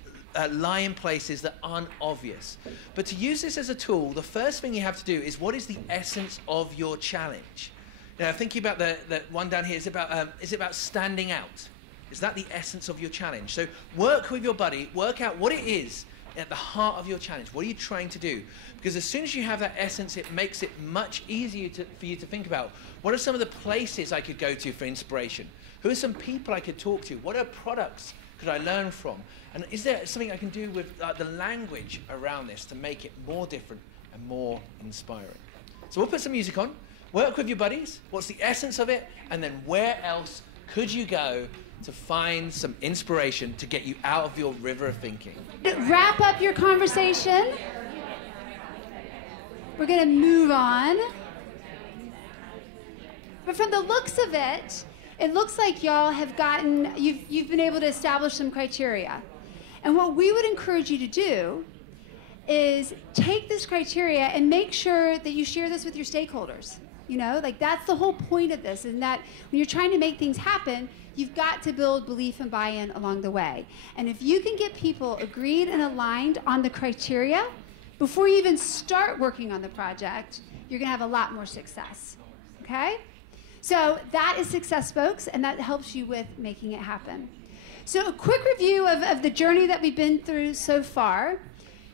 lie in places that aren't obvious. But to use this as a tool, the first thing you have to do is, what is the essence of your challenge? Now, thinking about the one down here, is it about standing out? Is that the essence of your challenge? So work with your buddy, work out what it is at the heart of your challenge. What are you trying to do? Because as soon as you have that essence, it makes it much easier for you to think about, what are some of the places I could go to for inspiration? Who are some people I could talk to? What are products could I learn from? And is there something I can do with the language around this to make it more different and more inspiring? So we'll put some music on, work with your buddies, what's the essence of it, and then where else could you go to find some inspiration to get you out of your river of thinking? Wrap up your conversation. We're going to move on. But from the looks of it, it looks like y'all have you've been able to establish some criteria. And what we would encourage you to do is take this criteria and make sure that you share this with your stakeholders. Like that's the whole point of this, is that when you're trying to make things happen, you've got to build belief and buy-in along the way. And if you can get people agreed and aligned on the criteria before you even start working on the project, you're going to have a lot more success. Okay? So that is success, folks, and that helps you with making it happen. So a quick review of the journey that we've been through so far.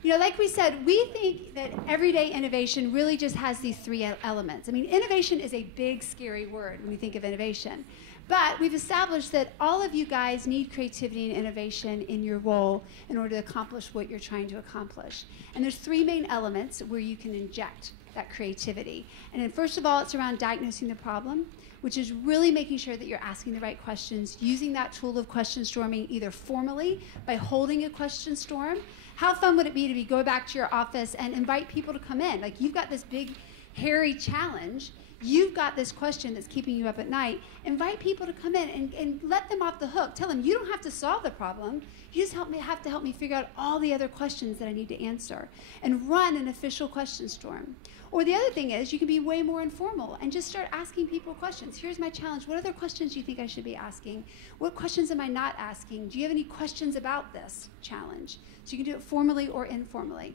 Like we said, we think that everyday innovation really just has these three elements. I mean, innovation is a big, scary word when we think of innovation. But we've established that all of you guys need creativity and innovation in your role in order to accomplish what you're trying to accomplish. And there's three main elements where you can inject that creativity. And then first of all, it's around diagnosing the problem, which is really making sure that you're asking the right questions, using that tool of question storming either formally by holding a question storm. How fun would it be to go back to your office and invite people to come in? Like, you've got this big, hairy challenge. You've got this question that's keeping you up at night. Invite people to come in and let them off the hook. Tell them, you don't have to solve the problem. You just have to help me figure out all the other questions that I need to answer. And run an official question storm. Or the other thing is, you can be way more informal and just start asking people questions. Here's my challenge. What other questions do you think I should be asking? What questions am I not asking? Do you have any questions about this challenge? So you can do it formally or informally.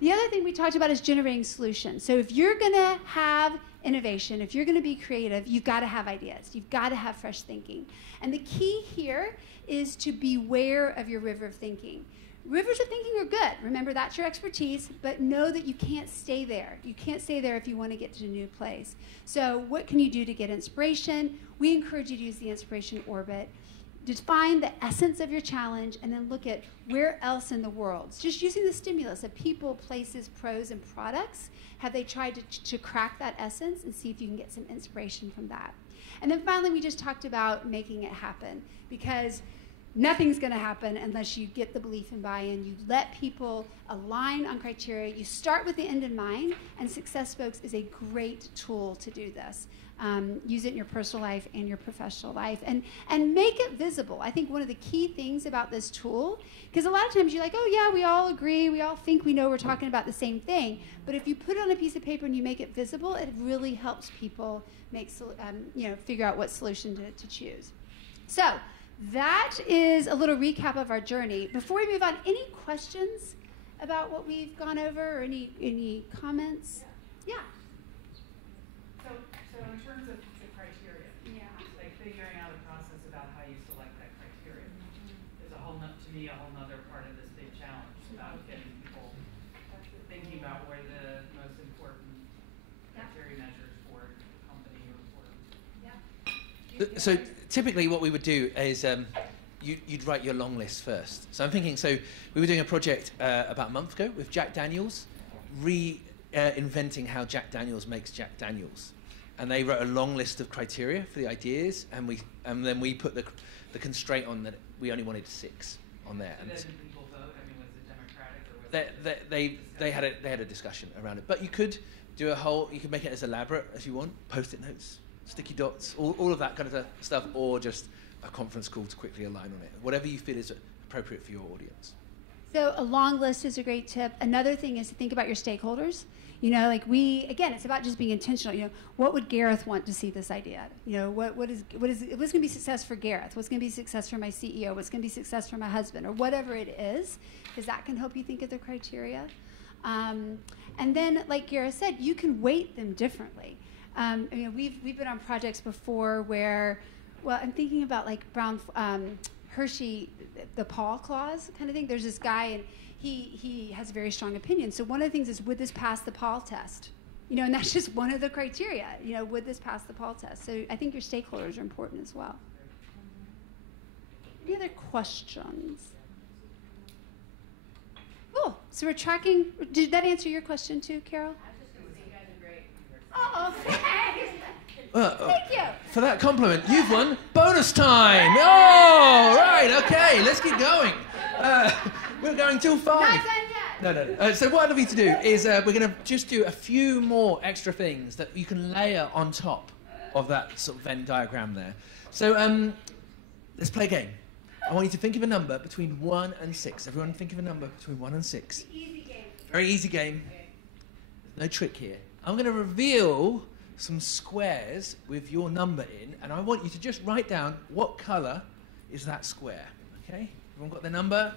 The other thing we talked about is generating solutions. So if you're going to have innovation, if you're going to be creative, you've got to have ideas. You've got to have fresh thinking. And the key here is to beware of your river of thinking. Rivers of thinking are good. Remember, that's your expertise, but know that you can't stay there. You can't stay there if you want to get to a new place. So what can you do to get inspiration? We encourage you to use the inspiration orbit. Define the essence of your challenge and then look at where else in the world. Just using the stimulus of people, places, pros, and products, have they tried to crack that essence and see if you can get some inspiration from that. And then finally, we just talked about making it happen, because nothing's going to happen unless you get the belief and buy-in. You let people align on criteria. You start with the end in mind, and Success Folks is a great tool to do this. Use it in your personal life and your professional life, and make it visible. I think one of the key things about this tool, because a lot of times you're like, oh yeah, we all agree, we all think we know we're talking about the same thing, but if you put it on a piece of paper and you make it visible, it really helps people figure out what solution to choose. So that is a little recap of our journey. Before we move on, any questions about what we've gone over, or any comments? Yeah. So in terms of the criteria, like figuring out a process about how you select that criteria is a whole nother part of this big challenge about getting people thinking about where the most important criteria measures for a company or for. So typically what we would do is you'd write your long list first. So I'm thinking, so we were doing a project about a month ago with Jack Daniels, reinventing how Jack Daniels makes Jack Daniels. And they wrote a long list of criteria for the ideas, and then we put the constraint on that we only wanted 6 on there. And then did people vote? I mean, was it democratic, or was they had a discussion around it. But you could do you could make it as elaborate as you want, post-it notes, sticky dots, all of that kind of stuff, or just a conference call to quickly align on it. Whatever you feel is appropriate for your audience. So a long list is a great tip. Another thing is to think about your stakeholders. Again, it's about just being intentional. What would Gareth want to see this idea? What's going to be success for Gareth? What's going to be success for my CEO? What's going to be success for my husband? Or whatever it is, because that can help you think of the criteria. And then, like Gareth said, you can weight them differently. We've been on projects before where, well, I'm thinking about like Hershey, the Paul clause kind of thing. There's this guy, and he has a very strong opinion. So one of the things is, would this pass the Paul test? And that's just one of the criteria. Would this pass the Paul test? So I think your stakeholders are important as well. Any other questions? Oh, so we're tracking. Did that answer your question too, Carol? Oh, thanks. Thank you. For that compliment, you've won bonus time. Oh, right, okay, let's keep going. We're going till 5. Not done yet. No. So what I'd love you to do is we're going to just do a few more extra things that you can layer on top of that sort of Venn diagram there. So let's play a game. I want you to think of a number between 1 and 6. Everyone think of a number between 1 and 6. Easy game. Very easy game. No trick here. I'm going to reveal some squares with your number in, and I want you to just write down what colour is that square. Okay? Everyone got their number?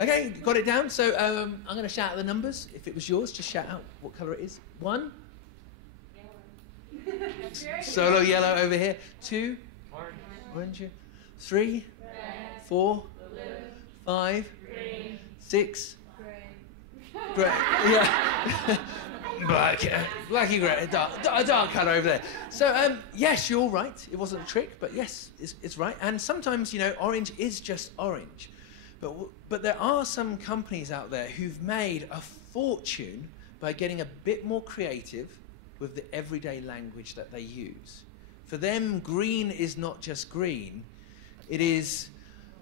Okay, got it down. So I'm going to shout out the numbers. If it was yours, just shout out what colour it is. 1. Yellow. Solo yellow over here. 2. Orange. 3. Red. 4. Blue. 5. Green. 6. Grey. Yeah. Black. Blacky grey. A dark colour over there. So yes, you're right. It wasn't a trick, but yes, it's right. And sometimes, orange is just orange. But there are some companies out there who've made a fortune by getting a bit more creative with the everyday language that they use. For them, green is not just green. It is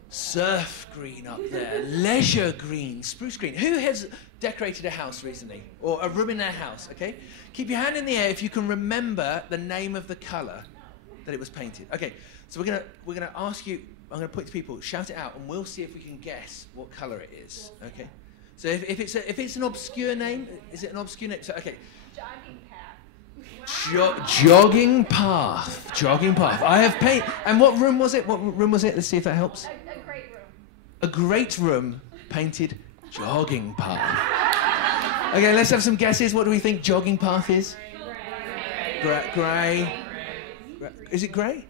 surf green up there, leisure green, spruce green. Who has decorated a house recently? Or a room in their house, okay? Keep your hand in the air if you can remember the name of the colour that it was painted. Okay, so we're gonna ask you, I'm going to put it to people, shout it out, and we'll see if we can guess what colour it is. Okay. So if it's an obscure name, is it an obscure name? So okay. Jogging path. Jogging path. Jogging path. I have paint. And what room was it? What room was it? Let's see if that helps. A great room. A great room painted jogging path. Okay, let's have some guesses. What do we think jogging path is? Grey. Is it grey?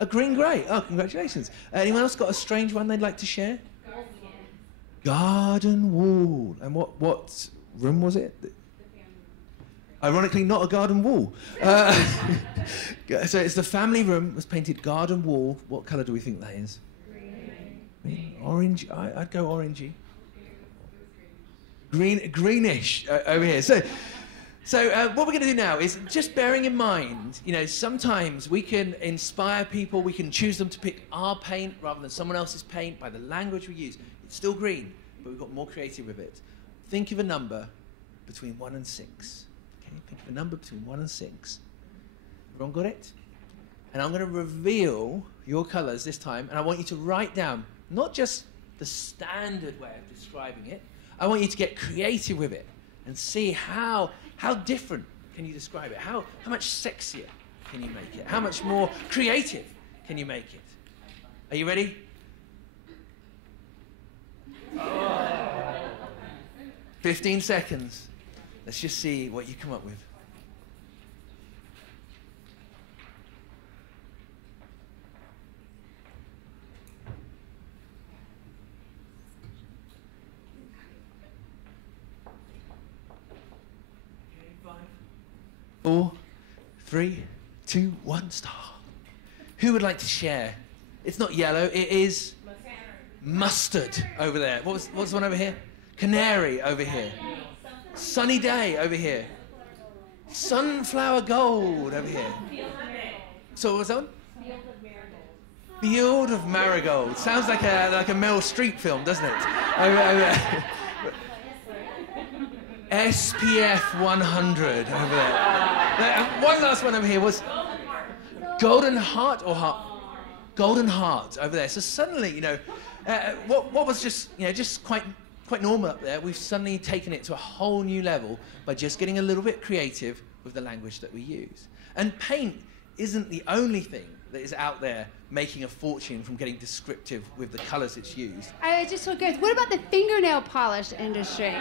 A green grey. Oh, congratulations. Anyone else got a strange one they'd like to share? Garden wall. And what room was it? Ironically, not a garden wall. So it's the family room was painted garden wall. What colour do we think that is? Green. Orange. I'd go orangey. Greenish over here. So what we're going to do now is just bearing in mind, sometimes we can inspire people, we can choose them to pick our paint rather than someone else's paint by the language we use. It's still green, but we've got more creative with it. Think of a number between 1 and 6. Okay, think of a number between 1 and 6. Everyone got it? And I'm going to reveal your colours this time, and I want you to write down not just the standard way of describing it, I want you to get creative with it and see how different can you describe it? How much sexier can you make it? How much more creative can you make it? Are you ready? Oh. 15 seconds. Let's just see what you come up with. Four, 3, 2, 1, start. Who would like to share? It's not yellow, it is mustard over there. What's the one over here? Canary over here. Sunny day over here. Sunflower gold over here. So what was that one? Field of Marigold. Sounds like a Meryl Streep film, doesn't it? Over there. SPF 100 over there. One last one over here was Golden Heart or Heart? Golden Heart over there. So suddenly, what was just quite normal up there, we've suddenly taken it to a whole new level by just getting a little bit creative with the language that we use. And paint isn't the only thing that is out there making a fortune from getting descriptive with the colors it's used. I just want to go, what about the fingernail polish industry?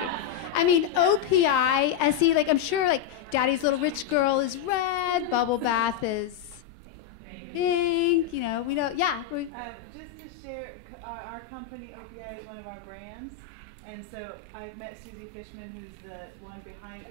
I mean, OPI, SE, like I'm sure like Daddy's Little Rich Girl is red, Bubble Bath is pink, you know, we know, yeah. Just to share, our company, OPI, is one of our brands. And so I've met Susie Fishman, who's the one behind,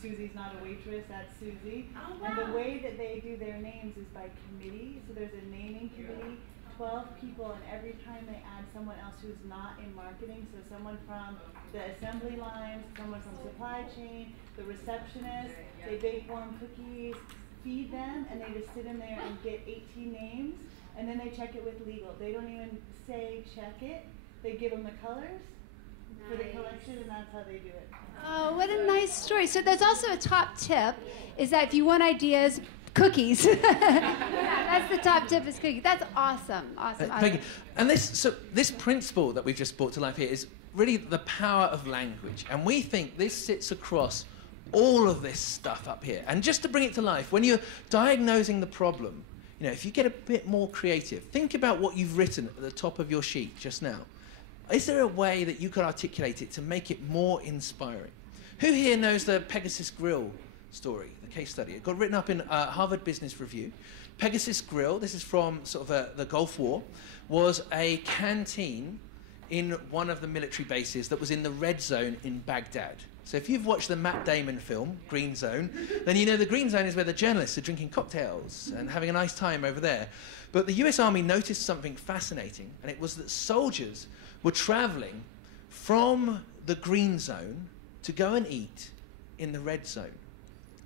Susie's not a waitress, that's Susie. Oh, wow. And the way that they do their names is by committee. So there's a naming committee, 12 people, and every time they add someone else who's not in marketing, so someone from the assembly lines, someone from supply chain, the receptionist, they bake warm cookies, feed them, and they just sit in there and get 18 names, and then they check it with legal. They don't even say check it, they give them the colors for the collection, and that's how they do it. Oh, what a nice story. So there's also a top tip, is that if you want ideas, cookies. That's the top tip, is cookies. That's awesome. Awesome. Thank you. And this principle that we've just brought to life here is really the power of language. And we think this sits across all of this stuff up here. And just to bring it to life, when you're diagnosing the problem, if you get a bit more creative, think about what you've written at the top of your sheet just now. Is there a way that you could articulate it to make it more inspiring? Who here knows the Pegasus Grill story, the case study? It got written up in Harvard Business Review. Pegasus Grill, this is from sort of the Gulf War, was a canteen in one of the military bases that was in the red zone in Baghdad. So if you've watched the Matt Damon film, Green Zone, then you know the Green Zone is where the journalists are drinking cocktails and having a nice time over there. But the US Army noticed something fascinating, and it was that soldiers were traveling from the Green Zone to go and eat in the red zone.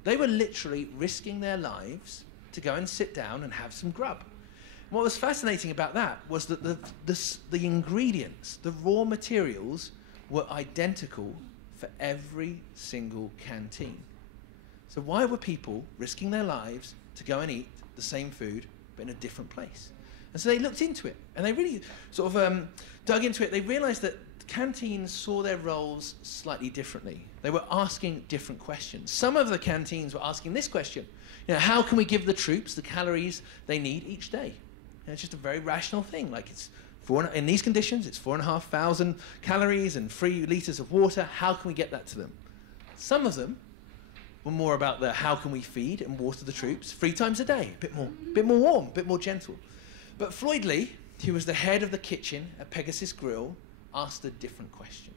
They were literally risking their lives to go and sit down and have some grub. What was fascinating about that was that the ingredients, the raw materials, were identical for every single canteen. So why were people risking their lives to go and eat the same food but in a different place? And so they looked into it, and they really sort of dug into it. They realized that canteens saw their roles slightly differently. They were asking different questions. Some of the canteens were asking this question: how can we give the troops the calories they need each day? It's just a very rational thing. Like in these conditions, it's 4,500 calories and 3 liters of water. How can we get that to them? Some of them were more about the how can we feed and water the troops 3 times a day, a bit more warm, a bit more gentle. But Floyd Lee, who was the head of the kitchen at Pegasus Grill, asked a different question.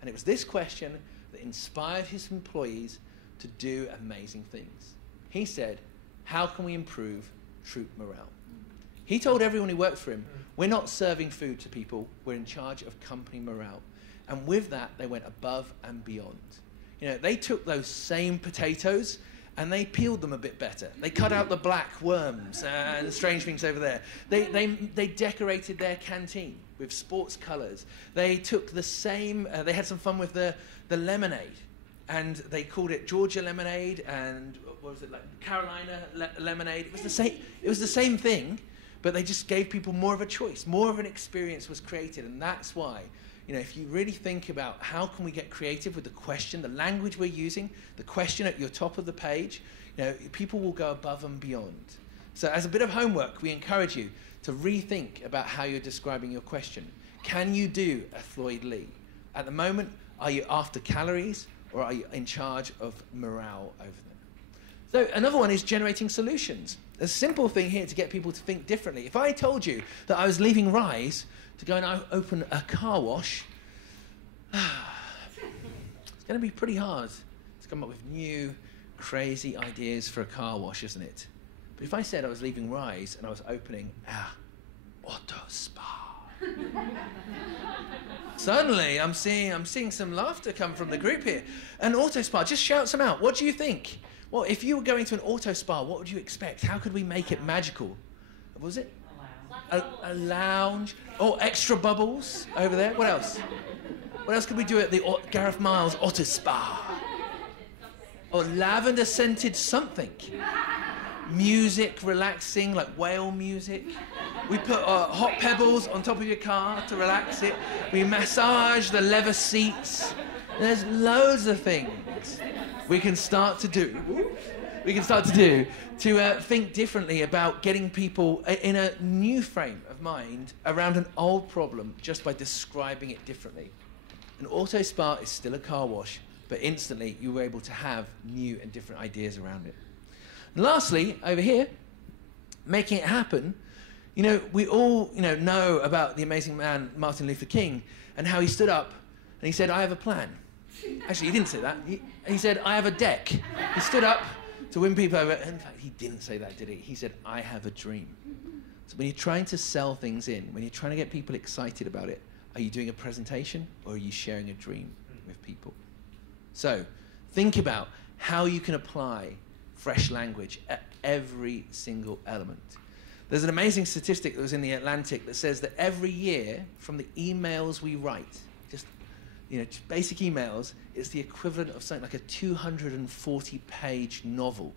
And it was this question that inspired his employees to do amazing things. He said, how can we improve troop morale? He told everyone who worked for him, we're not serving food to people, we're in charge of company morale. And with that, they went above and beyond. They took those same potatoes and they peeled them a bit better. They cut out the black worms and strange things over there. They decorated their canteen with sports colours. They took the same, they had some fun with the lemonade, and they called it Georgia lemonade and what was it, like Carolina lemonade. It was the same thing, but they just gave people more of a choice, more of an experience was created. And that's why, if you really think about how can we get creative with the question, the language we're using, the question at your top of the page, people will go above and beyond. So as a bit of homework, we encourage you to rethink about how you're describing your question. Can you do a Floyd Lee? At the moment, are you after calories or are you in charge of morale over them? So another one is generating solutions. A simple thing here to get people to think differently. If I told you that I was leaving Rise to go and open a car wash, it's going to be pretty hard to come up with new, crazy ideas for a car wash, isn't it? But if I said I was leaving Rise and I was opening auto spa, suddenly I'm seeing some laughter come from the group here. An auto spa, just shout some out. What do you think? Well, if you were going to an auto spa, what would you expect? How could we make it magical? What was it? A lounge. Oh, extra bubbles over there. What else? What else could we do at the Gareth Miles Auto Spa? Or lavender-scented something. Music, relaxing, like whale music. We put hot pebbles on top of your car to relax it. We massage the leather seats. There's loads of things we can start to do we can start to do to think differently about getting people in a new frame of mind around an old problem just by describing it differently. An auto spa is still a car wash, but instantly you were able to have new and different ideas around it. And lastly, over here, making it happen. You know, we all, know about the amazing man Martin Luther King and how he stood up and he said, "I have a plan." Actually, he didn't say that. He said, "I have a deck." He stood up to win people over. In fact, he didn't say that, did he? He said, "I have a dream." So when you're trying to sell things in, when you're trying to get people excited about it, are you doing a presentation or are you sharing a dream with people? So think about how you can apply fresh language at every single element. There's an amazing statistic that was in The Atlantic that says that every year from the emails we write, just basic emails, it's the equivalent of something like a 240-page novel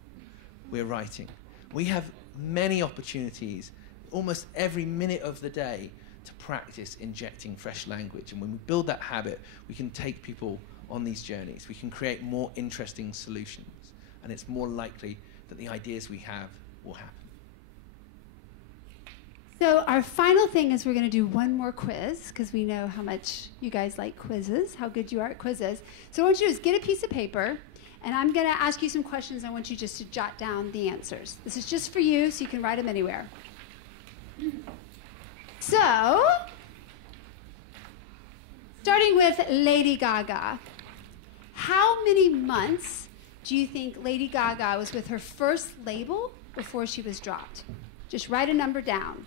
we're writing. We have many opportunities, almost every minute of the day, to practice injecting fresh language. And when we build that habit, we can take people on these journeys. We can create more interesting solutions. And it's more likely that the ideas we have will happen. So our final thing is we're going to do one more quiz, because we know how much you guys like quizzes, how good you are at quizzes. So what I want you to do is get a piece of paper, and I'm going to ask you some questions. I want you just to jot down the answers. This is just for you, so you can write them anywhere. So, starting with Lady Gaga. How many months do you think Lady Gaga was with her first label before she was dropped? Just write a number down.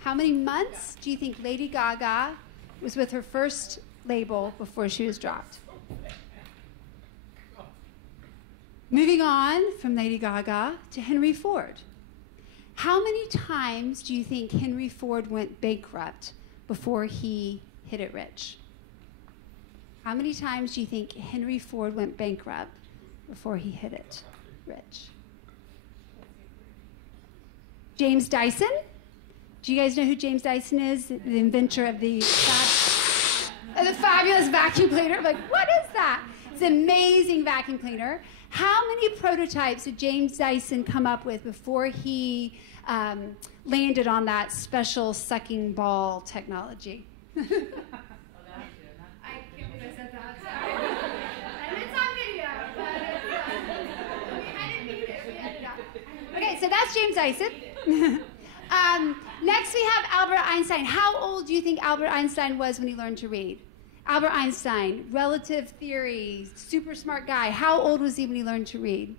How many months do you think Lady Gaga was with her first label before she was dropped? Moving on from Lady Gaga to Henry Ford. How many times do you think Henry Ford went bankrupt before he hit it rich? How many times do you think Henry Ford went bankrupt before he hit it rich? James Dyson. Do you guys know who James Dyson is? The inventor of the fabulous vacuum cleaner. I'm like, what is that? It's an amazing vacuum cleaner. How many prototypes did James Dyson come up with before he landed on that special sucking ball technology? I can't believe I said that. Sorry. And it's on video, but I didn't mean it. We ended up. Okay, so that's James Dyson. Next we have Albert Einstein. How old do you think Albert Einstein was when he learned to read? Albert Einstein, relative theory, super smart guy. How old was he when he learned to read?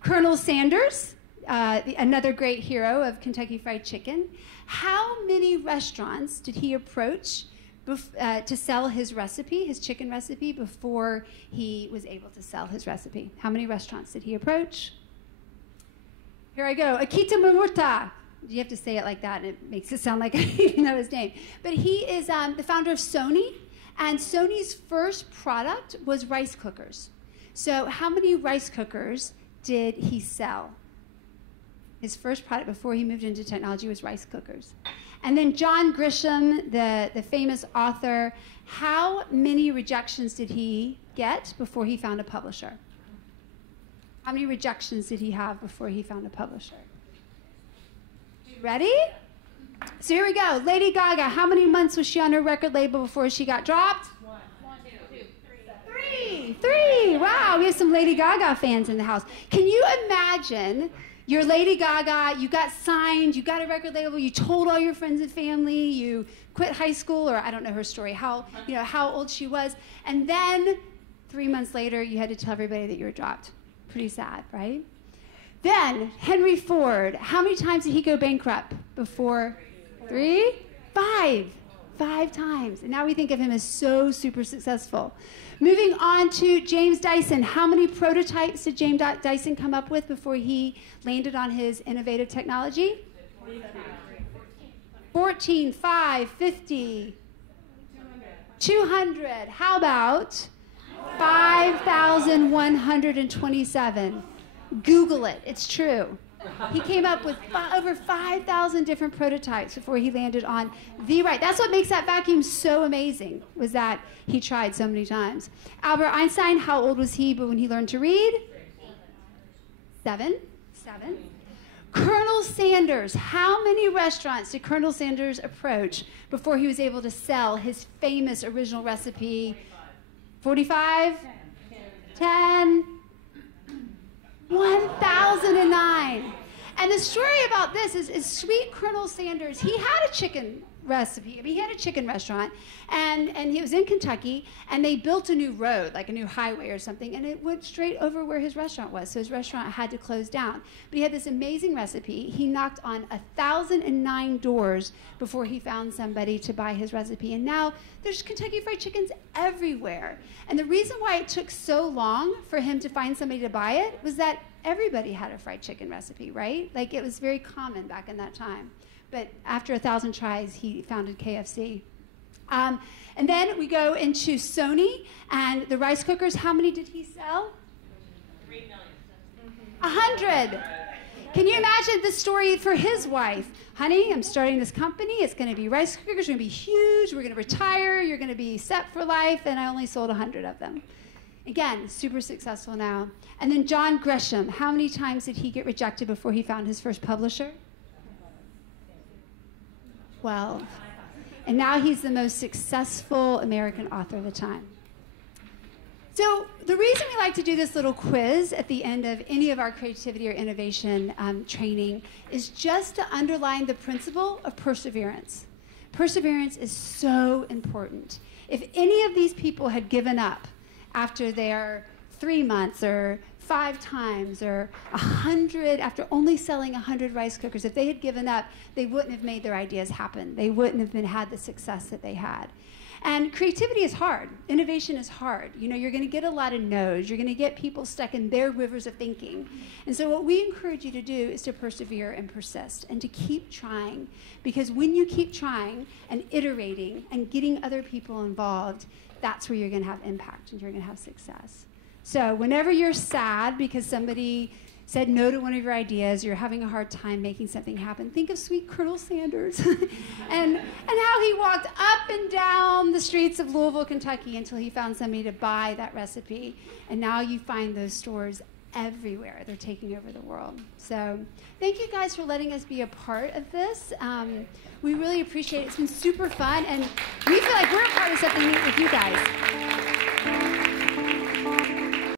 Colonel Sanders, another great hero of Kentucky Fried Chicken. How many restaurants did he approach to sell his recipe, his chicken recipe, before he was able to sell his recipe? How many restaurants did he approach? Here I go. Akita Momota. You have to say it like that, and it makes it sound like I even know his name. But he is the founder of Sony, and Sony's first product was rice cookers. So how many rice cookers did he sell? His first product before he moved into technology was rice cookers. And then John Grisham, the famous author, how many rejections did he get before he found a publisher? How many rejections did he have before he found a publisher? Ready? So here we go. Lady Gaga, how many months was she on her record label before she got dropped? 1, 2, 3. 3. Wow, we have some Lady Gaga fans in the house. Can you imagine you're Lady Gaga, you got signed, you got a record label, you told all your friends and family, you quit high school, or I don't know her story, how old she was, and then 3 months later you had to tell everybody that you were dropped. Pretty sad, right? Then, Henry Ford, how many times did he go bankrupt before? 3? 5. 5 times. And now we think of him as so super successful. Moving on to James Dyson. How many prototypes did James Dyson come up with before he landed on his innovative technology? 14, 5, 50, 200. How about 5,127? Google it. It's true. He came up with over 5,000 different prototypes before he landed on the right. That's what makes that vacuum so amazing, was that he tried so many times. Albert Einstein, how old was he when he learned to read? 7. Colonel Sanders. How many restaurants did Colonel Sanders approach before he was able to sell his famous original recipe? 45? 10? 1,009. And the story about this is sweet Colonel Sanders, he had a chicken recipe. I mean, he had a chicken restaurant, and he was in Kentucky, and they built a new road, like a new highway or something, and it went straight over where his restaurant was, so his restaurant had to close down. But he had this amazing recipe. He knocked on 1,009 doors before he found somebody to buy his recipe, and now there's Kentucky Fried Chickens everywhere. And the reason why it took so long for him to find somebody to buy it was that everybody had a fried chicken recipe, right? Like, it was very common back in that time. But after 1,000 tries, he founded KFC. And then we go into Sony and the rice cookers. How many did he sell? 3 million. 100. Can you imagine the story for his wife? Honey, I'm starting this company. It's going to be rice cookers. It's going to be huge. We're going to retire. You're going to be set for life. And I only sold 100 of them. Again, super successful now. And then John Grisham. How many times did he get rejected before he found his first publisher? 12. And now he's the most successful American author of the time. So the reason we like to do this little quiz at the end of any of our creativity or innovation training is just to underline the principle of perseverance. Perseverance is so important. If any of these people had given up after their 3 months or 5 times or 100, after only selling 100 rice cookers, if they had given up, they wouldn't have made their ideas happen. They wouldn't have had the success that they had. And creativity is hard. Innovation is hard. You know, you're going to get a lot of no's. You're going to get people stuck in their rivers of thinking. And so what we encourage you to do is to persevere and persist and to keep trying. Because when you keep trying and iterating and getting other people involved, that's where you're going to have impact and you're going to have success. So whenever you're sad because somebody said no to one of your ideas, you're having a hard time making something happen, think of sweet Colonel Sanders and how he walked up and down the streets of Louisville, Kentucky until he found somebody to buy that recipe. And now you find those stores everywhere. They're taking over the world. So thank you guys for letting us be a part of this. We really appreciate it. It's been super fun, and we feel like we're a part of something neat with you guys.